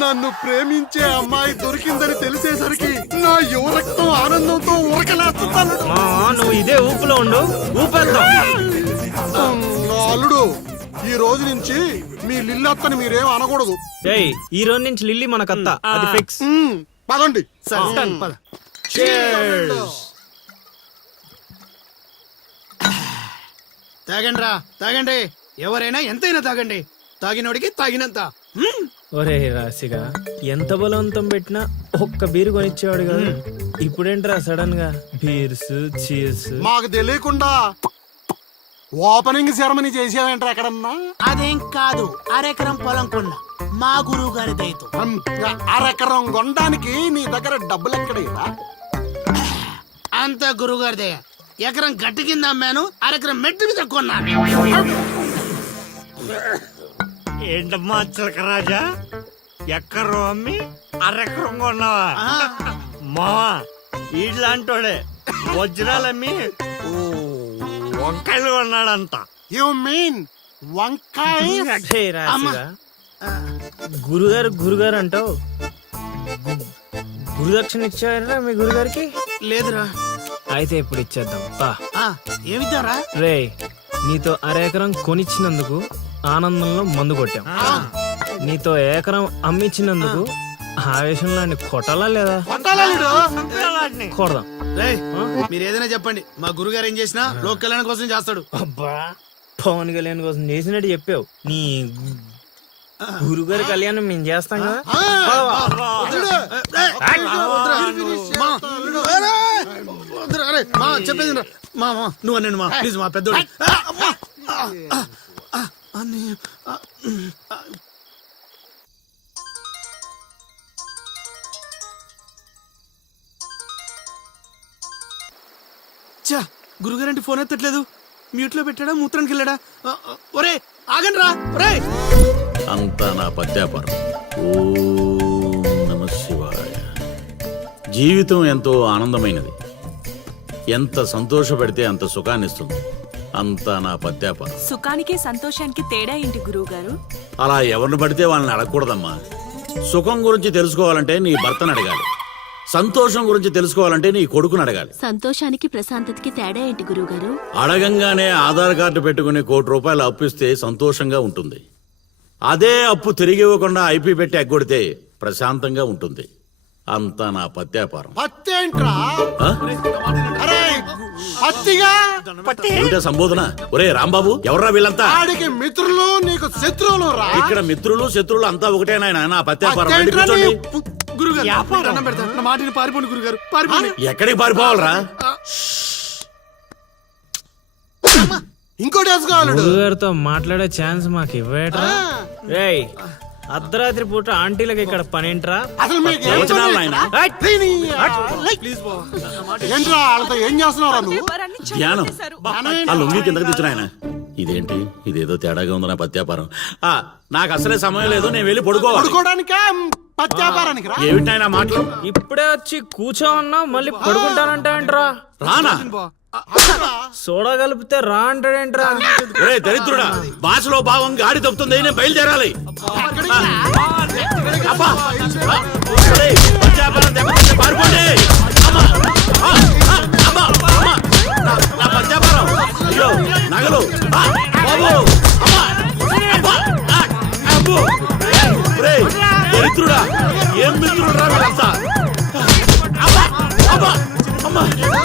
నన్ను ప్రేమించే అమ్మాయి దొరికిందని తెలిసేసరికి నా యువ రక్తం ఆనందంతో ఉరకలేస్తున్నాను. నువ్వు ఇదే ఊపులో ఉండు, ఊపెళ్తాం. అల్లుడు ఈ రోజు నుంచి మీ లిల్లత్తని మీరేం అనకూడదు. ఈ రోజు నుంచి లిల్లీ మన కత్త, అది ఫిక్స్. పదండి. తాగండి రా తాగండి, ఎవరైనా ఎంతైనా తాగండి, తాగినోడికి తాగినంత. ఒరే రాశిగా ఎంత బలవంతం పెట్టినా ఒక్క బీరు కొనిచ్చేవాడు కదా, ఇప్పుడేంట్రా సడన్ గా బీర్స్ చీర్స్? మాకు తెలియకుండా ఓపెనింగ్ సెరమనీ చేసేవేంట్రా ఎక్కడన్నా? అదేం కాదు, అరెకరం పొలం కొన్న మా గురువు గారి దయతో. అరెకరం కొనడానికి నీ దగ్గర డబ్బులు ఎక్కడేరా? అంత గురువు గారి దయ. ఎకరం గట్టి కింద అమ్మాను, అరెకరం మెట్టు మీద కొన్నాను. ఏంటమ్మా చిలకరాజా, ఎక్కరు అమ్మి అరెకరం కొన్నావా? మావా ఇట్లాంటోడే వజ్రాలమ్మి వంకాయలు కొన్నాడంట. యు మీన్ వంకాయ? రాశిగా గురుగారు గురుగారు అంటావు. గురుదక్షిణ ఇచ్చారా మీ గురుగారికి? లేదురా. అయితే ఇప్పుడు ఇచ్చేద్దాం పా. ఏమిద్దారా? రే, నీతో అరెకరం కొనిచ్చినందుకు ఆనందంలో మందు కొట్టాం. నీతో ఏకరం అమ్మిచ్చినందుకు ఆవేశంలో కొట్టాలా లేదా? కొడదాం. మీరు ఏదైనా చెప్పండి, మా గురుగారు ఏం చేసినా లోక్ కళ్యాణం కోసం చేస్తాడు. అబ్బా, పవన్ కళ్యాణ్ కోసం చేసినట్టు చెప్పావు. నీ గురుగారి కళ్యాణం మేము చేస్తాం కదా. చెప్పేది నువ్వు అనండి మా ప్లీజ్ మా పెద్దోడు. చా, గురుగారంటే ఫోన్ ఎత్తట్లేదు. మ్యూట్ లో పెట్టాడా, మూత్రానికి వెళ్ళాడా? ఒరే ఆగండి రా. ఒరే అంతా నా పత్యాపారం. ఓం నమః శివాయ. జీవితం ఎంతో ఆనందమైనది. ఎంత సంతోషపెడితే అంత సుఖాన్నిస్తుంది. అంతా నా పత్యాపారం. సుఖానికి సంతోషానికి తేడా ఏంటి గురువు గారు? అలా ఎవరిని పడితే వాళ్ళని అడగకూడదమ్మా. సుఖం గురించి తెలుసుకోవాలంటే నీ భర్తను అడగాలి. సంతోషం గురించి తెలుసుకోవాలంటే నీ కొడుకుని అడగాలి. సంతోషానికి ప్రశాంతతకి తేడా ఏంటి గురువు గారు? అడగంగానే ఆధార్ కార్డు పెట్టుకుని ₹1,00,00,000 అప్పు ఇస్తే సంతోషంగా ఉంటుంది. అదే అప్పు తిరిగి ఇవ్వకుండా ఐపీ పెట్టి ఎగ్గొడితే ప్రశాంతంగా ఉంటుంది. అంతా నా పత్యాపారం. పత్తేంట్రా? ఆ? అరే పత్తిగా ఏమిటా సంబోధన? ఒరే రాంబాబు, ఎవర్రా వీళ్ళంతా? ఆడికి మిత్రులు నీకు శత్రువులు రా. ఇక్కడ మిత్రులు శత్రువులు అంతా ఒకటే నాయన. నా పత్యాపారం. వెళ్ళి పత్తేంట్రా నీ కూర్చోండి. గురుగారు దండం పెడతాను. నా మాటని పారిపోండి గురుగారు, పారిపోండి. ఎక్కడికి పారిపోవాలరా? ఇంకోటి వేసుకోవాలి. గురుగారితో మాట్లాడే ఛాన్స్ మాకు ఇవ్వేట్రా? రేయ్, అర్ధరాత్రి పూట ఆంటీలకు ఇక్కడ పనేంట్రా? అసలు మీకు ఏం ప్రవచనాలు పని? నాయనా? ప్లీజ్ బా. ఏంట్రా వాళ్ళతో ఏం చేస్తున్నారా నువ్వు? ధ్యానం. ఆ లుంగి కిందకి తెచ్చునాయన. ఇదేంటి, ఇదేదో తేడాగా ఉంది నా పత్యాపారం. నాకు అసలే సమయం లేదు, నేను వెళ్ళి పడుకోవాలి. పడుకోవడానికా పత్యాపారానికి రా. ఏమిటి నాయనా మాటలు? ఇప్పుడే వచ్చి కూర్చో అన్నా మళ్ళీ పడుకుంటానంటావేంట్రా? రానా? సోడా కలిపితే రా అంటాడేంట్రా? ఒరే దరిద్రుడా, భాషలో భావం గాడి తప్పుతుంది. నేను బయలుదేరాలి. అబ్బా! ఒరేయ్, పత్యాపారం దెబ్బతింటే పారిపోండి. అమ్మా! అమ్మా! అమ్మా! నా పత్యాపారం. అయ్యో, నగలు. బాబు! అమ్మా! అబ్బా! అబ్బో! ఒరేయ్, దరిద్రుడా, ఏం మిత్రుడురా వీళ్ళంతా? అబ్బా! అబ్బా! అమ్మా!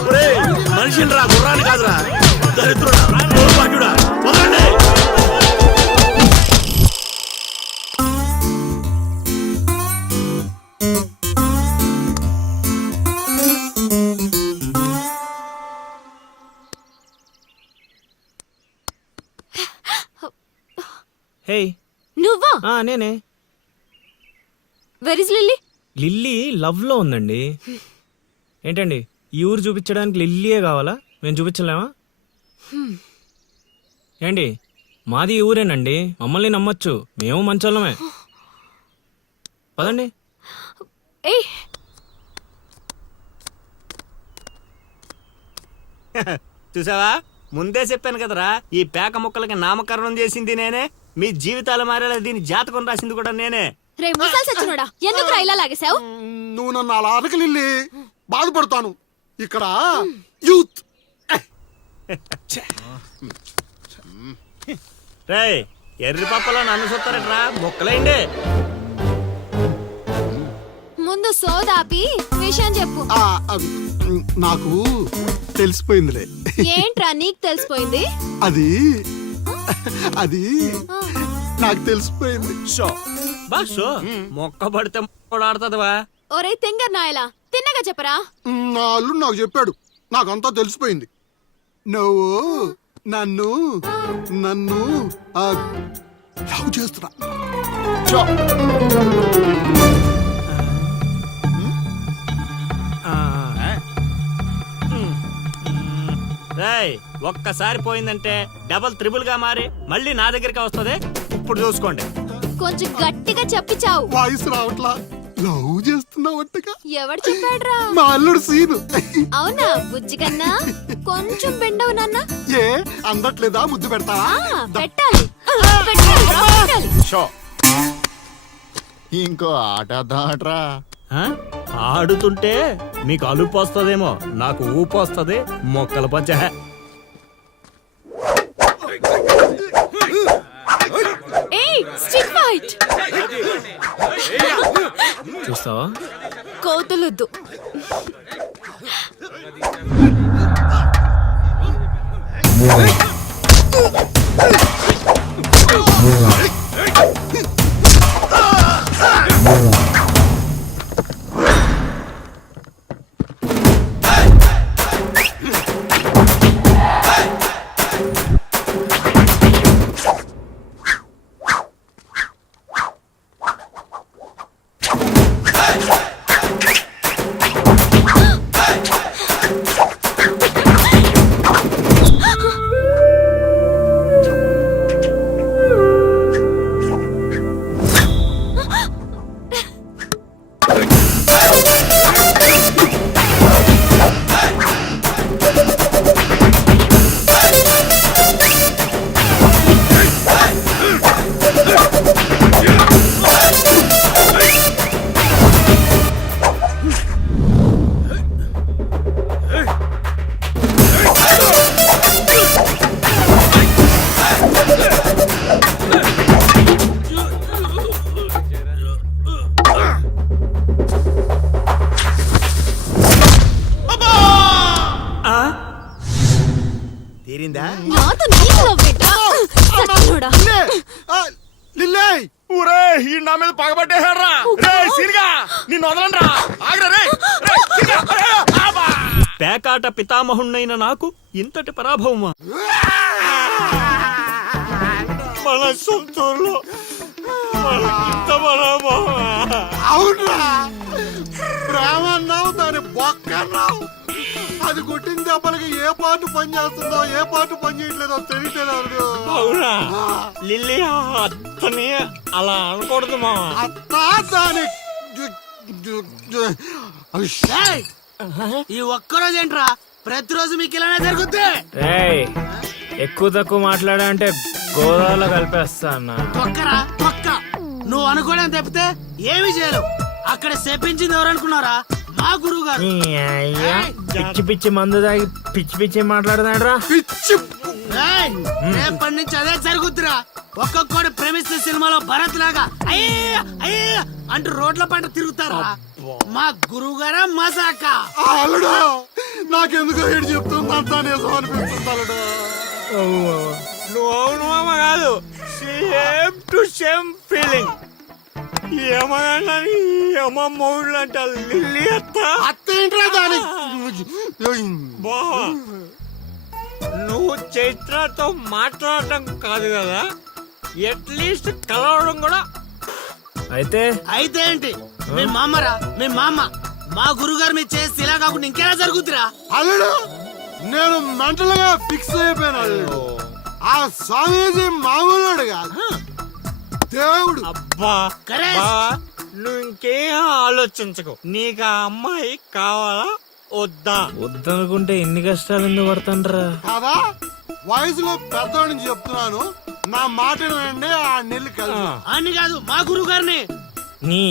ఒరేయ్, మనిషిని రా, గుర్రాన్ని కాదురా. దరిద్రుడా, దౌర్భాగ్యుడా, వదలండి. హే, నువ్వా? నేనే. Where is lily? Lily love లో ఉందండి. ఏంటండి, ఈ ఊరు చూపించడానికి లిల్లీయే కావాలా? మేము చూపించలేమా? ఏంటి, మాది ఈ ఊరేనండి, మమ్మల్ని నమ్మొచ్చు, మేము మంచోళ్ళమే. పదండి. ఏయ్, చూసావా, ముందే చెప్పాను కదరా, ఈ పేక ముక్కలకి నామకరణం చేసింది నేనే. మీ జీవితాలు మారేలా దీని జాతకం రాసింది కూడా నేనే. రే ముసలి సచ్చినోడా, ఎందుకు రా ఇలా లాగేశావు? నువ్వు నన్ను అలా అరకలిల్లి బాధపడతాను. ఇక్కడ యూత్. రేయ్, ఎర్రి పప్పలో నన్ను చూస్తారట్రా, మొక్కలేండి. ముందు సోదాపి విషయం చెప్పు. నాకు తెలిసిపోయిందిలే. ఏంట్రా నీకు తెలిసిపోయింది? అది అది నాకు తెలిసిపోయింది. బాషో, మొక్క పడితే కూడా ఆడుతుందివా? ఒరే తింగర్ నాయలా, తిన్నగా చెప్పరా. నా అల్లుడు నాకు చెప్పాడు, నాకంతా తెలిసిపోయింది. నువ్వు నన్ను నన్ను లవ్ చేస్తున్నా. రేయ్, ఒక్కసారి పోయిందంటే డబల్ త్రిబుల్ గా మారి మళ్ళీ నా దగ్గరికి వస్తుంది. ఇప్పుడు చూసుకోండి. కొంచెం గట్టిగా చెప్పి చావు. వాయిస్ రావట్లా. లవ్ చేస్తున్నావట్టుగా. ఎవడు చెప్పాడ్రా? మా అల్లుడు సీను. అవునా బుజ్జి కన్నా? కొంచెం బెండవు నాన్న. ఏ అందట్లేదా? ముద్దు పెడతావా? పెట్టాలి, పెట్టాలి, పెట్టాలి. షో ఇంకో ఆట ఆడరా. ఆ? ఆడుతుంటే మీకు అలుపు వస్తుందేమో, నాకు ఊపు వస్తుంది. మొక్కల పంచ ఏయ్ స్టిక్ ఫైట్. చూస్తావా? కోతలొద్దు. తీరిందా? నాతో నీకు లవ్వేటా? సచ్చినోడా. ఊరే ఈ నా మీద పగబట్టేశాడ్రా. రేయ్ సిరిగా నిన్ను వదలండ్రా. ఆగ్రా రేయ్. రేయ్, సిరిగా. ఆబా! పేకాట పితామహుణ్ణైన నాకు ఇంతటి పరాభవమా? మన సొంతూరులో ఇంత పరాభవమా? అవునరా, ప్రేమ అన్నావు, దాని బొక్క అన్నావు. అది కొట్టిన దెబ్బలకి ఏ పాటు పని చేస్తుందో ఏ పాటు పని చేయట్లేదో తెలియట్లేదు. అవునా లిల్లీ, అత్తని అలా అనకూడదు మా. అత్తా దాని ఏయ్, ఈ ఒక్కరోజు ఏంట్రా ప్రతిరోజు మీకు ఇలానే జరుగుద్ది. ఏయ్, ఎక్కువ తక్కువ మాట్లాడా అంటే గోదావరిలో కలిపేస్తా అన్న. తొక్కరా తొక్క. నువ్వు అనుకోవడం తప్పితే ఏమి చేయలేవు. అక్కడ చెప్పించింది ఎవరనుకున్నారా? మా గురువు గారు. నీ అయ్యా, పిచ్చి పిచ్చి మందు తాగి పిచ్చి పిచ్చి మాట్లాడుతున్నాడురా. పిచ్చి. రేపటి నుంచి అదే జరుగుద్దిరా. ఒక్కొక్కడు ప్రేమిస్తే సినిమాలో భరత్ లాగా అయ్యే అయ్యే అంటూ రోడ్ల పంట తిరుగుతారా? మా గురువు గారా మజాక. అల్లుడు, నాకెందుకో ఏడు చెప్తుంది అంతా నిజం అనిపిస్తుంది అల్లుడు. నువ్వు అవును మామ కాదు, సేమ్ టు సేమ్ ఫీలింగ్. ఏమన్నా మూడు అంటే లిల్లీ అత్త అత్తేంట్రా దాని బావా, నువ్వు చైత్రతో మాట్లాడటం కాదు కదా, అట్లీస్ట్ కలవడం కూడా. అయితే అయితే ఏంటి? మీ మామరా, మీ మామ. మా గురుగారు మీరు చేసి ఇలా కాకుండా ఇంకెలా జరుగుతురా? అల్లుడు, నేను మెంటల్ గా ఫిక్స్ అయిపోయాను అల్లుడు. ఆ స్వామీజీ మామూలుడు కాదు, దేవుడు. అబ్బా బావా, నువ్వు ఇంకేం ఆలోచించకు. నీకు ఆ అమ్మాయి కావాలా వద్దా? వద్దనుకుంటే ఎన్ని కష్టాలు ఎందుకు పడతాండ్రా? కాదా? వయసులో పెద్దవాడిని చెప్తున్నాను, నా మాట వినండి. ఆ నెల్లి కలిసి అని కాదు, మా గురువు గారిని. నీ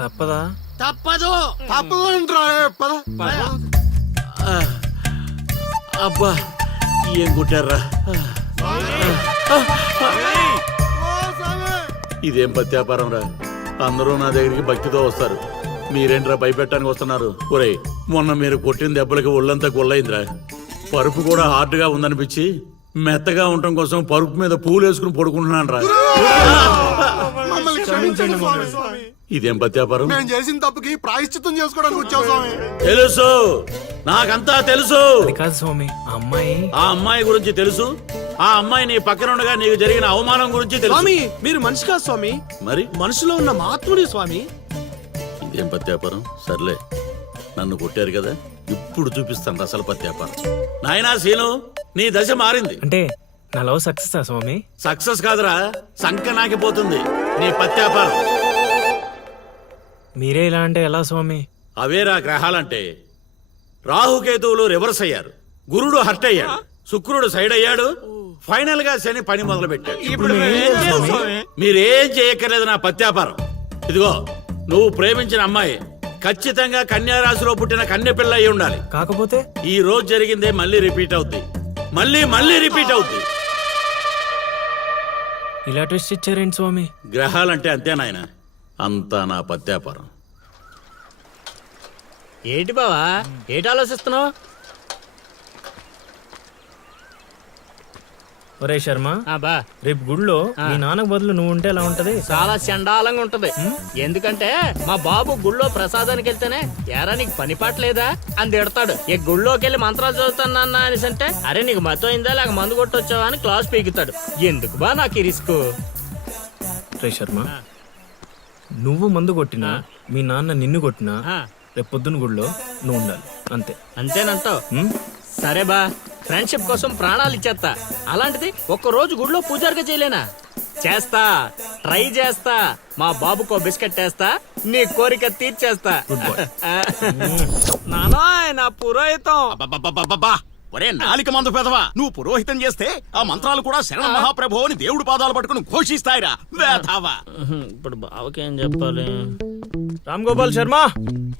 తప్పదా? తప్పదు. తప్పదంటారా? పద. అబ్బా ఏం కొట్టారా? ఇదేం పత్యాపారం రా. అందరూ నా దగ్గరికి భక్తితో వస్తారు, మీరేంట్రా భయపెట్టడానికి వస్తున్నారు? ఒరేయ్, మొన్న మీరు కొట్టిన దెబ్బలకి ఒళ్ళంతా గొల్లైందిరా. పరుపు కూడా హార్డ్ గా ఉందనిపించి మెత్తగా ఉండటం కోసం పరుపు మీద పూలు వేసుకుని పడుకుంటున్నాను రా. మమ్మల్ని క్షమించండి స్వామి. ఇదేం పత్యాపారం? నేను చేసిన తప్పుకి ప్రాయశ్చిత్తం చేసుకోవడానికి వచ్చావు స్వామి. తెలుసు, నాకంతా తెలుసు. అది కాదు స్వామి, ఆ అమ్మాయి. ఆ అమ్మాయి గురించి తెలుసు. ఆ అమ్మాయి నీ పక్కన ఉండగా నీకు జరిగిన అవమానం గురించి తెలుసు. స్వామి, మీరు మనిషి కాదు స్వామి, మరి మనసులో ఉన్న మహాత్ముడి స్వామి. ఇదేం పత్యాపారం? సర్లే, నన్ను కొట్టారు కదా, ఇప్పుడు చూపిస్తాను అసలు పత్యాపారం. నాయనా సీను, నీ దశ మారింది. అంటే నా లవ్ సక్సెస్ స్వామి? సక్సెస్ కాదురా, సంక నాకిపోతుంది నీ పత్యాపారం. మీరే ఇలా అంటే ఎలా స్వామి? అవేరా గ్రహాలంటే. రాహుకేతువులు రివర్స్ అయ్యారు, గురుడు హర్ట్ అయ్యాడు, శుక్రుడు సైడ్ అయ్యాడు, ఫైనల్ గా శని పని మొదలు పెట్టాడు. ఇప్పుడు మేమేం చేయాలి స్వామి? మీరేం చేయక్కర్లేదు నా పత్యాపారం. ఇదిగో నువ్వు ప్రేమించిన అమ్మాయి ఖచ్చితంగా కన్యా రాశిలో పుట్టిన కన్య పిల్ల అయి ఉండాలి. కాకపోతే ఈ రోజు జరిగిందే మళ్ళీ రిపీట్ అవుద్ది, మళ్ళీ రిపీట్ అవుద్ది. ఇలా ట్విస్ట్ ఇచ్చారేంటి స్వామి? గ్రహాలంటే అంతే నాయన, అంతా నా పత్యాపారం. ఏంటి బావా ఏంటి ఆలోచిస్తున్నావు? ఒరే శర్మ, బా రేపు గుడిలో మీ నాన్నకు బదులు నువ్వు ఉంటే ఎలా ఉంటది? చాలా చండాలంగా ఉంటది. ఎందుకంటే మా బాబు గుళ్ళో ప్రసాదానికి వెళ్తేనే ఎరా నీకు పని పాట లేదా అని తిడతాడు. ఈ గుళ్ళోకి వెళ్ళి మంత్రాలు చదువుతాను అనేసి అంటే అరే నీకు మతం అయిందా లేక మందు కొట్టొచ్చావా అని క్లాస్ పీకుతాడు. ఎందుకు బా నాకు ఈ రిస్క్? రే శర్మ, నువ్వు మందు కొట్టినా మీ నాన్న నిన్ను కొట్టినా రేపు పొద్దున్న గుడిలో నువ్వు ఉండాలి, అంతే. అంతేనంటావు? ఉమ్? సరే బా, ఫ్రెండ్షిప్ కోసం ప్రాణాలు ఇచ్చేస్తా. అలాంటిది ఒక్క రోజు గుడిలో పూజారిగా చేయలేనా? చేస్తా, ట్రై చేస్తా. మా బాబుకో బిస్కెట్ వేస్తా, నీ కోరిక తీర్చేస్తా. నానాయ్ నా పురోహితం. ఒరే నాలిక మందు పెదవా, నువ్వు పురోహితం చేస్తే ఆ మంత్రాలు కూడా శరణ మహాప్రభు అని దేవుడి పాదాలు పట్టుకుని ఘోషిస్తాయిరా వేధావా. ఇప్పుడు బావకేం చెప్పాలి? రామ్ గోపాల్ శర్మ,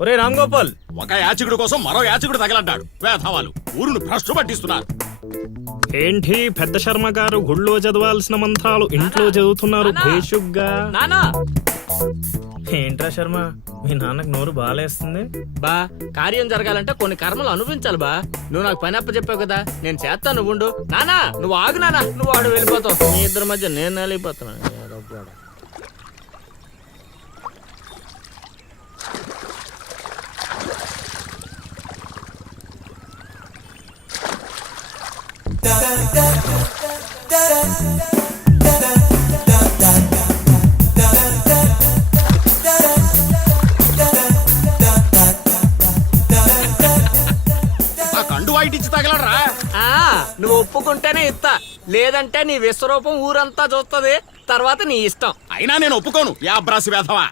ఒరే రామ్ గోపాల్, ఒక యాచకుడి కోసం మరో యాచకుడు తగలడ్డాడు. వేధావాలు ఊరును భ్రష్టు పట్టిస్తున్నారు. ఏంటి పెద్ద శర్మ గారు గుళ్ళో చదవాల్సిన మంత్రాలు ఇంట్లో చదువుతున్నారు భేషుగ్గా? నానా ఏంట్రా శర్మ, మీ నాన్నకు నోరు బాలేస్తుంది? బా, కార్యం జరగాలంటే కొన్ని కర్మలు అనుభవించాలి బా. నువ్వు నాకు పని అప్ప చెప్పావు కదా, నేను చేస్తాను, నువ్వు ఉండు. నానా నువ్వు ఆగు నానా, నువ్వు ఆడు వెళ్ళిపోతావు. మీ ఇద్దరి మధ్య నేను వెళ్ళిపోతున్నాను. ఆ కండు వాయిటిచ్చి తగలడరా. నువ్వు ఒప్పుకుంటేనే ఇస్తా, లేదంటే నీ విశ్వరూపం ఊరంతా చూస్తుంది, తర్వాత నీ ఇష్టం. అయినా నేను ఒప్పుకోను. యాబ్రాసి వేధవా.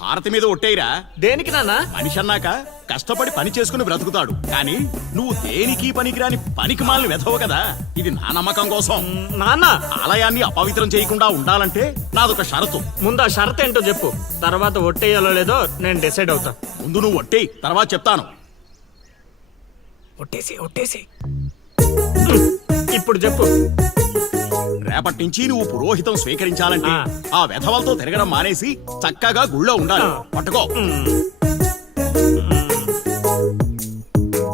హారతి మీద ఒట్టేయిరా. దేనికి నాన్నా? మనిషి అన్నాక కష్టపడి పని చేసుకుని బ్రతుకుతాడు, కానీ నువ్వు దేనికి పనికిరాని పనికి మాలిన వెధవు కదా. ఇది నా నమ్మకం కోసం. నాన్న, ఆలయాన్ని అపవిత్రం చేయకుండా ఉండాలంటే నాదొక షరతు. ముందు ఆ షరత్ ఏంటో చెప్పు, తర్వాత ఒట్టేయాలో లేదో నేను డిసైడ్ అవుతా. ముందు నువ్వు ఒట్టేయి, తర్వాత చెప్తాను. ఒట్టేసి ఇప్పుడు చెప్పు. రేపటి నుంచి నువ్వు పురోహితం స్వీకరించాలంటే ఆ వెధవలతో తిరగడం మానేసి చక్కగా గుళ్ళో ఉండాలి. పట్టుకో.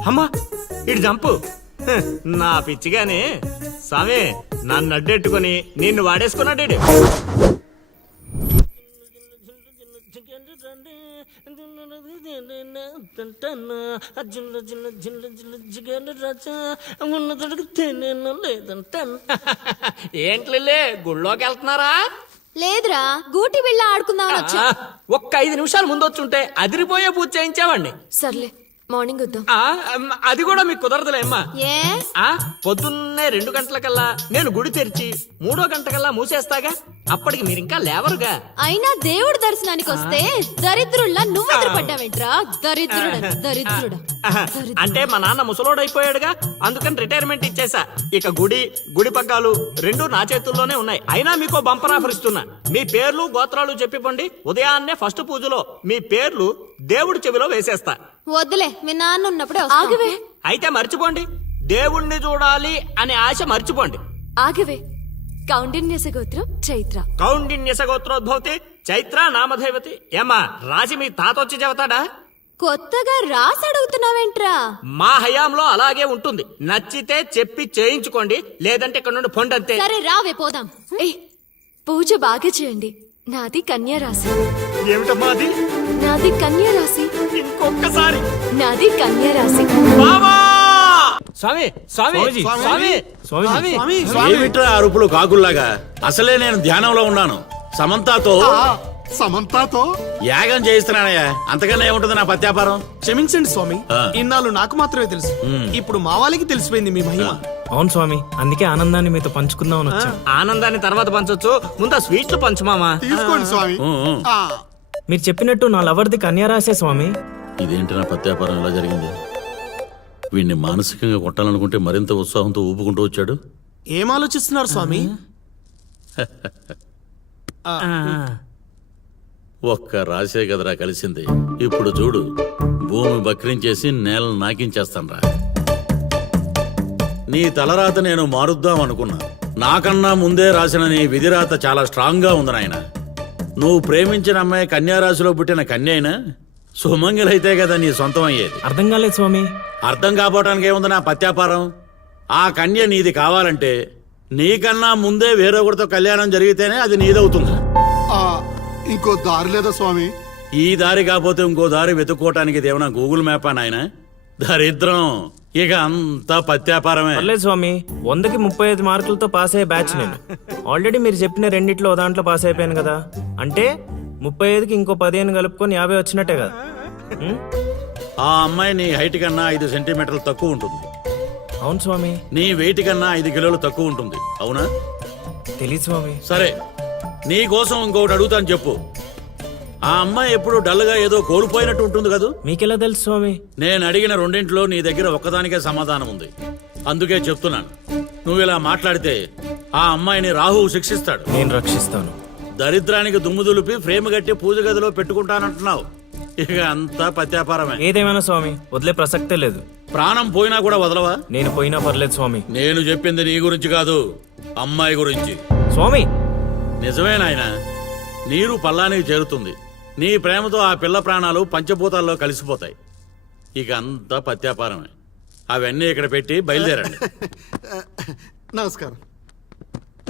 అమ్మా ఇటు జంపు. నా పిచ్చిగానే స్వామి నన్ను అడ్డెట్టుకుని నిన్ను వాడేసుకున్నాడు. ఏంట్లే గుళ్ళోకి వెళ్తున్నారా? లేదురా, గూటి బిళ్ళ ఆడుకుందామని వచ్చా. ఒక్క 5 నిమిషాలు ముందు వచ్చుంటే అదిరిపోయే పూజ చేయించావండి. సర్లే, మార్నింగ్ వద్దాం. అది కూడా మీకు కుదరదులే అమ్మా. ఏ? పొద్దున్నే 2 గంటలకల్లా నేను గుడి తెరిచి 3వ గంటకల్లా మూసేస్తాగా, అప్పటికి మీరు ఇంకా లేవరుగా. అయినా దేవుడి దర్శనానికి వస్తే దరిద్రుల్లా నువ్వు ఎదురుపడ్డావేంట్రా? దరిద్రుడా. అంటే మా నాన్న ముసలోడైపోయాడుగా, అందుకని రిటైర్మెంట్ ఇచ్చేసా. ఇక గుడి పగ్గాలు 2 నా చేతుల్లోనే ఉన్నాయి. అయినా మీకో బంపర్ ఆఫర్ ఇస్తున్నా. మీ పేర్లు గోత్రాలు చెప్పిపోండి, ఉదయాన్నే ఫస్ట్ పూజలో మీ పేర్లు దేవుడి చెవిలో వేసేస్తా. వద్దులే, మీ నాన్న ఉన్నప్పుడే ఆగవే. అయితే మర్చిపోండి, దేవుణ్ణి చూడాలి అనే ఆశ మర్చిపోండి. ఆగవే. కౌండిన్యస గోత్రం చైత్ర. కౌండిన్యస గోత్రోద్భవతి చైత్ర నామధేవతి. ఏమ్మా రాజి మీ తాత వచ్చి చెబుతాడా? కొత్తగా రాసి అడుగుతున్నావేంట్రా? మా హయాంలో అలాగే ఉంటుంది. నచ్చితే చెప్పి చేయించుకోండి, లేదంటే ఇక్కడ నుండి పొండంతే. సరే రావే పోదాం. పూజ బాగా చేయండి. నాది కన్యా రాశి. ఏమిటమ్మా అది? నాది కన్యా రాశి. ఇంకొకసారి. నాది కన్యా రాశి. స్వామి స్వామి స్వామి స్వామి ఏమిట్రా అరుపులు కాకుల్లాగా? అసలే నేను ధ్యానంలో ఉన్నాను. సమంతాతో యాగం చేయిస్తున్నానయ్యా, అంతకన్నా ఏముంటుంది నా పత్యాపారం. క్షమించండి స్వామి, ఇన్నాళ్ళు నాకు మాత్రమే తెలుసు. ఇప్పుడు మా వాళ్ళకి తెలిసిపోయింది మీ మహిమ. అవును స్వామి, అందుకే ఆనందాన్ని మీతో పంచుకుందామని వచ్చా. ఆనందాన్ని తర్వాత పంచొచ్చు, ముందు ఆ స్వీట్లు పంచు మామా. తీసుకోండి స్వామి. మీరు చెప్పినట్టు నా లవర్ది కన్యా రాసే స్వామి. ఇదేంటి నా పత్యాపారం ఇలా జరిగింది? వీడిని మానసికంగా కొట్టాలనుకుంటే మరింత ఉత్సాహంతో ఊపుకుంటూ వచ్చాడు. ఏం ఆలోచిస్తున్నారు స్వామి? ఒక్క రాసే కదరా కలిసింది. ఇప్పుడు చూడు, భూమి బక్రించేసి నేలను నాకించేస్తాన్రా. నీ తలరాత నేను మారుద్దాం అనుకున్నా. నాకన్నా ముందే రాసిన నీ విధిరాత చాలా స్ట్రాంగ్ గా ఉంది నాయన. నువ్వు ప్రేమించిన అమ్మాయి కన్యారాశిలో పుట్టిన కన్య అయినా సుమంగిలైతే కదా నీ సొంతం అయ్యేది. అర్థం కాలేదు స్వామి. అర్థం కాపోవటానికి ఏముంది నా పత్యాపారం? ఆ కన్య నీది కావాలంటే నీకన్నా ముందే వేరొకరితో కళ్యాణం జరిగితేనే అది నీదవుతుంది. ఇంకో దారి లేదా స్వామి? ఈ దారి కాకపోతే ఇంకో దారి వెతుక్కోవటానికి ఇదేమన్నా గూగుల్ మ్యాపా నాయన? దరిద్రం. ఇక అంతా పత్యాపారమే. పర్లేదు స్వామి, 100కి 35 మార్కులతో పాస్ అయ్యే బ్యాచ్ నేను. ఆల్రెడీ మీరు చెప్పిన రెండిట్లో ఓ దాంట్లో పాస్ అయిపోయాను కదా. అంటే 35కి ఇంకో 15 కలుపుకొని 50 వచ్చినట్టే కదా. ఆ అమ్మాయి నీ హైట్ కన్నా 5 సెంటీమీటర్లు తక్కువ ఉంటుంది. అవును స్వామి. నీ వెయిట్ కన్నా 5 కిలోలు తక్కువ ఉంటుంది. అవునా? తెలీదు స్వామి. సరే, నీ కోసం ఇంకొకటి అడుగుతాను, చెప్పు. ఆ అమ్మాయి ఎప్పుడు డల్గా ఏదో కోల్పోయినట్టు ఉంటుంది కదా? మీకెలా తెలుసు స్వామి? నేను అడిగిన రెండింటిలో నీ దగ్గర ఒక్కదానికే సమాధానం ఉంది. అందుకే చెప్తున్నాను, నువ్వు ఇలా మాట్లాడితే ఆ అమ్మాయిని రాహువు శిక్షిస్తాడు. నేను రక్షిస్తాను. దరిద్రానికి దుమ్ము దులిపి ఫ్రేమ్ కట్టి పూజ గదిలో పెట్టుకుంటానంటున్నావు. ఇక అంతా పత్యాపారమే. ఏదేమైనా స్వామి, వదిలే ప్రసక్తే లేదు. ప్రాణం పోయినా కూడా వదలవా? నేను పోయినా పర్లేదు స్వామి. నేను చెప్పింది నీ గురించి కాదు, అమ్మాయి గురించి. స్వామి నిజమే నాయనా, నీరు పల్లానికి చేరుతుంది. నీ ప్రేమతో ఆ పిల్ల ప్రాణాలు పంచభూతాల్లో కలిసిపోతాయి. ఇక అంతా పత్యాపారమే. అవన్నీ ఇక్కడ పెట్టి బయలుదేరండి. నమస్కారం.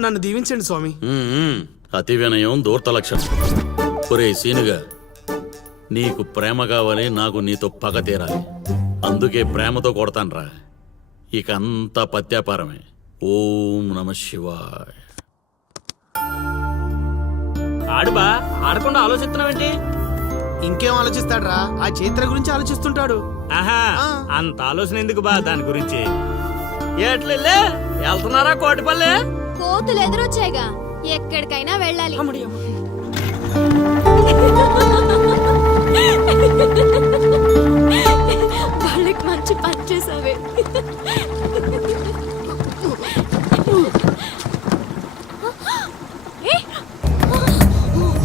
నన్ను దీవించండి స్వామి. అతి వినయం దూర్త లక్షణం. ఒరే సీనుగా, నీకు ప్రేమ కావాలి, నాకు నీతో పగ తీరాలి. అందుకే ప్రేమతో కొడతాన్రా. ఇక అంతా పత్యాపారమే. ఓం నమ శివాయ. ఆడుబా, ఆడకుండా ఆలోచిస్తున్నావేంటి? ఇంకేం ఆలోచిస్తాడ్రా? ఆ చైత్ర గురించి ఆలోచిస్తుంటాడు. ఆహా, అంత ఆలోచన ఎందుకు బా దాని గురించి? ఎట్లే వెళ్తున్నారా కోటిపల్లె? కోతులు ఎదురొచ్చాయిగా, ఎక్కడికైనా వెళ్ళాలి. వాళ్ళకి మంచి పని చేసావే.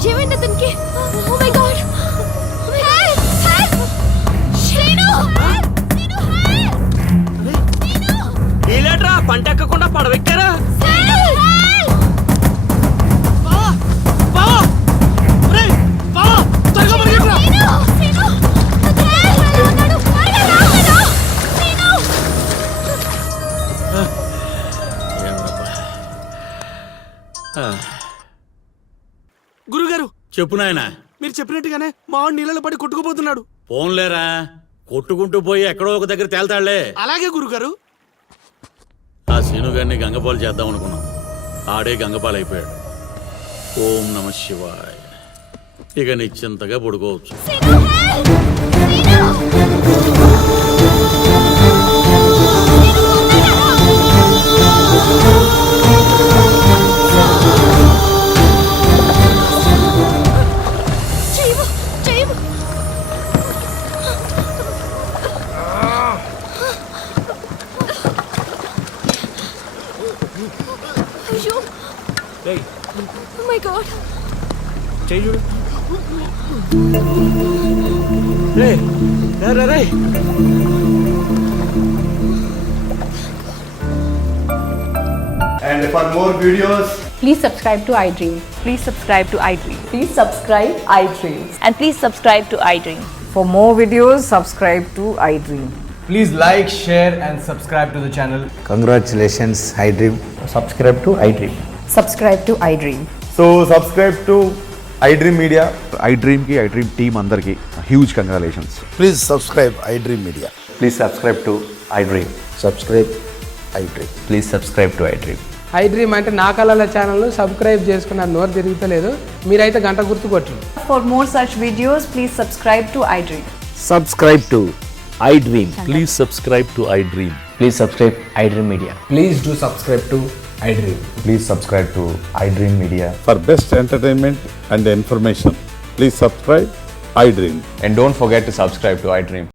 ఏమైంది అతనికి? ఓ మై గాడ్! వీలేట్రా పంట ఎక్కకుండా పడవెక్కారా? గురుగారు చెప్పు నాయనా. మీరు చెప్పినట్టుగానే మావాడు నీళ్ళలో పడి కొట్టుకుపోతున్నాడు. పోన్లేరా, కొట్టుకుంటూ పోయి ఎక్కడో ఒక దగ్గర తేల్తాళ్లే. అలాగే గురుగారు. ఆ సీనుగారిని గంగపాలు చేద్దాం అనుకున్నాం, ఆడే గంగపాలు అయిపోయాడు. ఓం నమ శివాయ. ఇక నిశ్చింతగా పడుకోవచ్చు. Oh my God. చెయ్యి చూడు. And for more videos, Please subscribe to iDream. Please subscribe to iDream. Please subscribe iDream. And please subscribe to iDream. For more videos, subscribe to iDream. please like, share and subscribe to the channel. Congratulations, iDream. Subscribe to iDream. Subscribe to iDream. So subscribe to iDream Media. iDream ki iDream team andarki huge congratulations. Please subscribe iDream Media. Please subscribe to iDream. Subscribe iDream. Please subscribe to iDream. iDream అంటే నా కళల channel subscribe చేసుకున్న నోరు తిరుగుతలేదు. మీరైతే గంట గుర్తు కొట్టండి. For more such videos, please subscribe to iDream. Subscribe to iDream. Please subscribe to iDream. Please subscribe iDream Media. Please do subscribe to iDream. Please subscribe to iDream Media. For best entertainment and information, please subscribe iDream. And don't forget to subscribe to iDream.